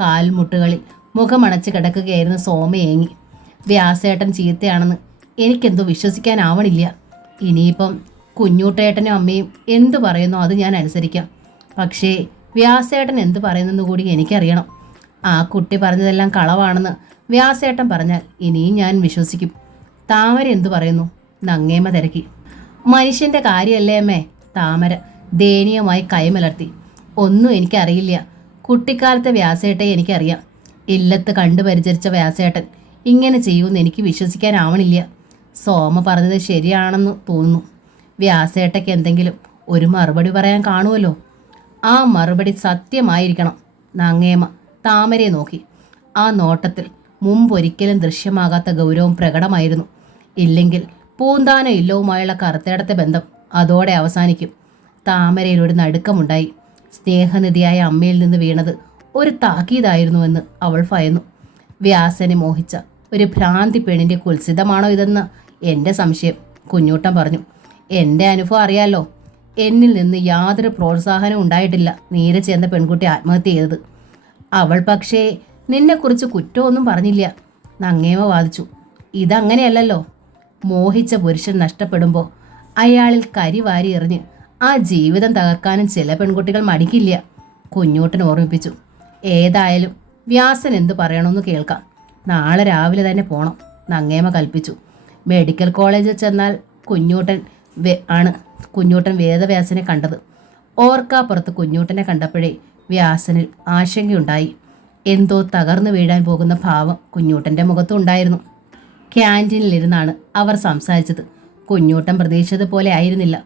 കാൽമുട്ടുകളിൽ മുഖമണച്ച് കിടക്കുകയായിരുന്നു സോമ ഏങ്ങി. വ്യാസേട്ടൻ ചീത്തയാണെന്ന് എനിക്കെന്തോ വിശ്വസിക്കാനാവണില്ല. ഇനിയിപ്പം കുഞ്ഞൂട്ടേട്ടനും അമ്മയും എന്തു പറയുന്നോ അത് ഞാൻ അനുസരിക്കാം. പക്ഷേ വ്യാസേട്ടൻ എന്തു പറയുന്നെന്ന് കൂടി എനിക്കറിയണം. ആ കുട്ടി പറഞ്ഞതെല്ലാം കളവാണെന്ന് വ്യാസേട്ടൻ പറഞ്ഞാൽ ഇനിയും ഞാൻ വിശ്വസിക്കും. താമര എന്തു പറയുന്നു? നങ്ങേമ്മ തിരക്കി. മനുഷ്യൻ്റെ കാര്യമല്ലേ അമ്മേ? താമര ദയനീയമായി കൈമലർത്തി. ഒന്നും എനിക്കറിയില്ല. കുട്ടിക്കാലത്തെ വ്യാസേട്ടയെ എനിക്കറിയാം. ഇല്ലത്ത് കണ്ടു പരിചരിച്ച വ്യാസേട്ടൻ ഇങ്ങനെ ചെയ്യുമെന്ന് എനിക്ക് വിശ്വസിക്കാനാവണില്ല. സോമ പറഞ്ഞത് ശരിയാണെന്ന് തോന്നുന്നു. വ്യാസേട്ടയ്ക്ക് എന്തെങ്കിലും ഒരു മറുപടി പറയാൻ കാണുമല്ലോ. ആ മറുപടി സത്യമായിരിക്കണം. നങ്ങേമ്മ താമരയെ നോക്കി. ആ നോട്ടത്തിൽ മുമ്പൊരിക്കലും ദൃശ്യമാകാത്ത ഗൗരവം പ്രകടമായിരുന്നു. ഇല്ലെങ്കിൽ പൂന്താന ഇല്ലവുമായുള്ള കറുത്തേടത്തെ ബന്ധം അതോടെ അവസാനിക്കും. താമരയിൽ ഒരു നടുക്കമുണ്ടായി. സ്നേഹനിധിയായ അമ്മയിൽ നിന്ന് വീണത് ഒരു താക്കീതായിരുന്നുവെന്ന് അവൾ ഭയന്നു. വ്യാസനെ മോഹിച്ച ഒരു ഭ്രാന്തി പെണ്ണിൻ്റെ കുൽസിതമാണോ ഇതെന്ന് എൻ്റെ സംശയം, കുഞ്ഞൂട്ടൻ പറഞ്ഞു. എൻ്റെ അനുഭവം അറിയാലോ. എന്നിൽ നിന്ന് യാതൊരു പ്രോത്സാഹനവും ഉണ്ടായിട്ടില്ല നീരജ് എന്ന പെൺകുട്ടി ആത്മഹത്യ ചെയ്തത്. അവൾ പക്ഷേ നിന്നെക്കുറിച്ച് കുറ്റമൊന്നും പറഞ്ഞില്ല, നങ്ങേമ വാദിച്ചു. ഇതങ്ങനെയല്ലല്ലോ. മോഹിച്ച പുരുഷൻ നഷ്ടപ്പെടുമ്പോൾ അയാളിൽ കരി വാരി എറിഞ്ഞ് ആ ജീവിതം തകർക്കാനും ചില പെൺകുട്ടികൾ മടിക്കില്ല, കുഞ്ഞൂട്ടൻ ഓർമ്മിപ്പിച്ചു. ഏതായാലും വ്യാസൻ എന്തു പറയണമെന്ന് കേൾക്കാം. നാളെ രാവിലെ തന്നെ പോണം, നങ്ങേമ കൽപ്പിച്ചു. മെഡിക്കൽ കോളേജിൽ ചെന്നാൽ കുഞ്ഞൂട്ടൻ വേദവ്യാസനെ കണ്ടത്. ഓർക്കാപ്പുറത്ത് കുഞ്ഞൂട്ടനെ കണ്ടപ്പോഴേ വ്യാസനിൽ ആശങ്കയുണ്ടായി. എന്തോ തകർന്നു വീഴാൻ പോകുന്ന ഭാവം കുഞ്ഞൂട്ടൻ്റെ മുഖത്തുണ്ടായിരുന്നു. ക്യാൻറ്റീനിലിരുന്നാണ് അവർ സംസാരിച്ചത്. കുഞ്ഞൂട്ടൻ പ്രതീക്ഷിച്ചതുപോലെ ആയിരുന്നില്ല.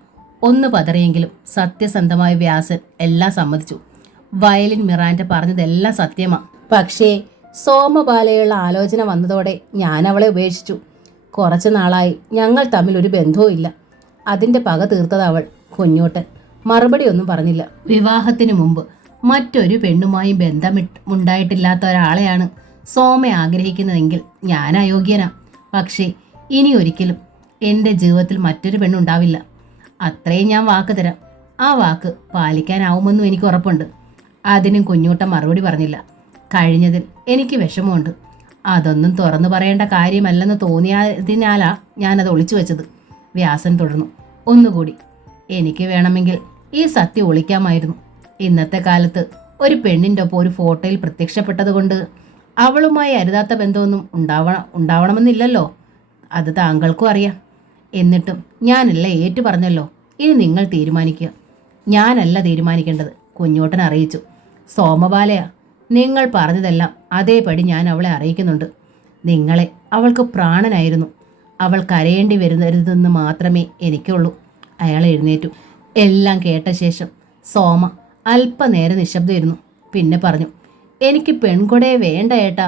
ഒന്ന് പതറിയെങ്കിലും സത്യസന്ധമായ വ്യാസൻ എല്ലാം സമ്മതിച്ചു. വയലിൻ മിറാൻഡ പറഞ്ഞതെല്ലാം സത്യമാ. പക്ഷേ സോമബാലയുള്ള ആലോചന വന്നതോടെ ഞാൻ അവളെ ഉപേക്ഷിച്ചു. കുറച്ചു നാളായി ഞങ്ങൾ തമ്മിൽ ഒരു ബന്ധവും ഇല്ല. അതിൻ്റെ പക തീർത്തതവൾ. കുഞ്ഞൂട്ടൻ മറുപടിയൊന്നും പറഞ്ഞില്ല. വിവാഹത്തിന് മുമ്പ് മറ്റൊരു പെണ്ണുമായും ബന്ധമുണ്ടായിട്ടില്ലാത്ത ഒരാളെയാണ് സോമ ആഗ്രഹിക്കുന്നതെങ്കിൽ ഞാൻ അയോഗ്യനാ. പക്ഷേ ഇനി ഒരിക്കലും എൻ്റെ ജീവിതത്തിൽ മറ്റൊരു പെണ്ണുണ്ടാവില്ല. അത്രയും ഞാൻ വാക്ക് തരാം. ആ വാക്ക് പാലിക്കാനാവുമെന്നും എനിക്ക് ഉറപ്പുണ്ട്. അതിനും കുഞ്ഞൂട്ടൻ മറുപടി പറഞ്ഞില്ല. കഴിഞ്ഞതിൽ എനിക്ക് വിഷമമുണ്ട്. അതൊന്നും തുറന്നു പറയേണ്ട കാര്യമല്ലെന്ന് തോന്നിയതിനാലാ ഞാനത് ഒളിച്ചു വെച്ചത്. വ്യാസൻ തുടർന്നു. ഒന്നുകൂടി, എനിക്ക് വേണമെങ്കിൽ ഈ സത്യം ഒളിക്കാമായിരുന്നു. ഇന്നത്തെ കാലത്ത് ഒരു പെണ്ണിൻ്റെ ഒപ്പം ഒരു ഫോട്ടോയിൽ പ്രത്യക്ഷപ്പെട്ടത് കൊണ്ട് അവളുമായി അരുതാത്ത ബന്ധമൊന്നും ഉണ്ടാവണമെന്നില്ലല്ലോ. അത് താങ്കൾക്കും അറിയാം. എന്നിട്ടും ഞാനല്ല ഏറ്റു പറഞ്ഞല്ലോ. ഇനി നിങ്ങൾ തീരുമാനിക്കുക. ഞാനല്ല തീരുമാനിക്കേണ്ടത്, കുഞ്ഞോട്ടൻ അറിയിച്ചു. സോമബാലയാ, നിങ്ങൾ പറഞ്ഞതെല്ലാം അതേപടി ഞാൻ അവളെ അറിയിക്കുന്നുണ്ട്. നിങ്ങളെ അവൾക്ക് പ്രാണനായിരുന്നു. അവൾ കരയേണ്ടി വരുന്നതെന്ന് മാത്രമേ എനിക്കുള്ളൂ. അയാൾ എഴുന്നേറ്റു. എല്ലാം കേട്ട ശേഷം സോമ അല്പനേരം നിശബ്ദമായിരുന്നു. പിന്നെ പറഞ്ഞു, എനിക്ക് പെൺകൊടയെ വേണ്ട ഏട്ടാ.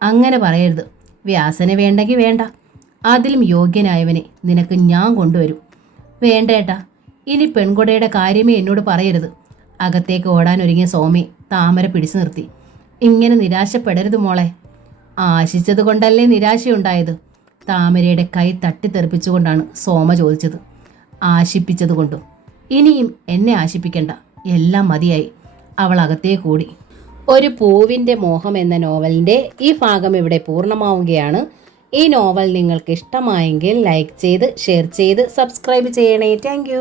അങ്ങനെ പറയരുത്. വ്യാസനെ വേണ്ടെങ്കിൽ വേണ്ട. അതിലും യോഗ്യനായവനെ നിനക്ക് ഞാൻ കൊണ്ടുവരും. വേണ്ട ഏട്ടാ, ഇനി പെൺകൊടയുടെ കാര്യമേ എന്നോട് പറയരുത്. അകത്തേക്ക് ഓടാനൊരുങ്ങിയ സോമയെ താമര പിടിച്ചു നിർത്തി. ഇങ്ങനെ നിരാശപ്പെടരുത് മോളെ. ആശിച്ചത് കൊണ്ടല്ലേ നിരാശയുണ്ടായത്? താമരയുടെ കൈ തട്ടിത്തെറിപ്പിച്ചുകൊണ്ടാണ് സോമ ചോദിച്ചത്. ആശിപ്പിച്ചത് കൊണ്ടും. ഇനിയും എന്നെ ആശിപ്പിക്കണ്ട, എല്ലാം മതിയായി. അവൾ അകത്തേക്ക് ഓടി. ഒരു പൂവിൻ്റെ മോഹം എന്ന നോവലിൻ്റെ ഈ ഭാഗം ഇവിടെ പൂർണ്ണമാവുകയാണ്. ഈ നോവൽ നിങ്ങൾക്ക് ഇഷ്ടമായെങ്കിൽ ലൈക്ക് ചെയ്ത്, ഷെയർ ചെയ്ത്, സബ്സ്ക്രൈബ് ചെയ്യണേ. താങ്ക്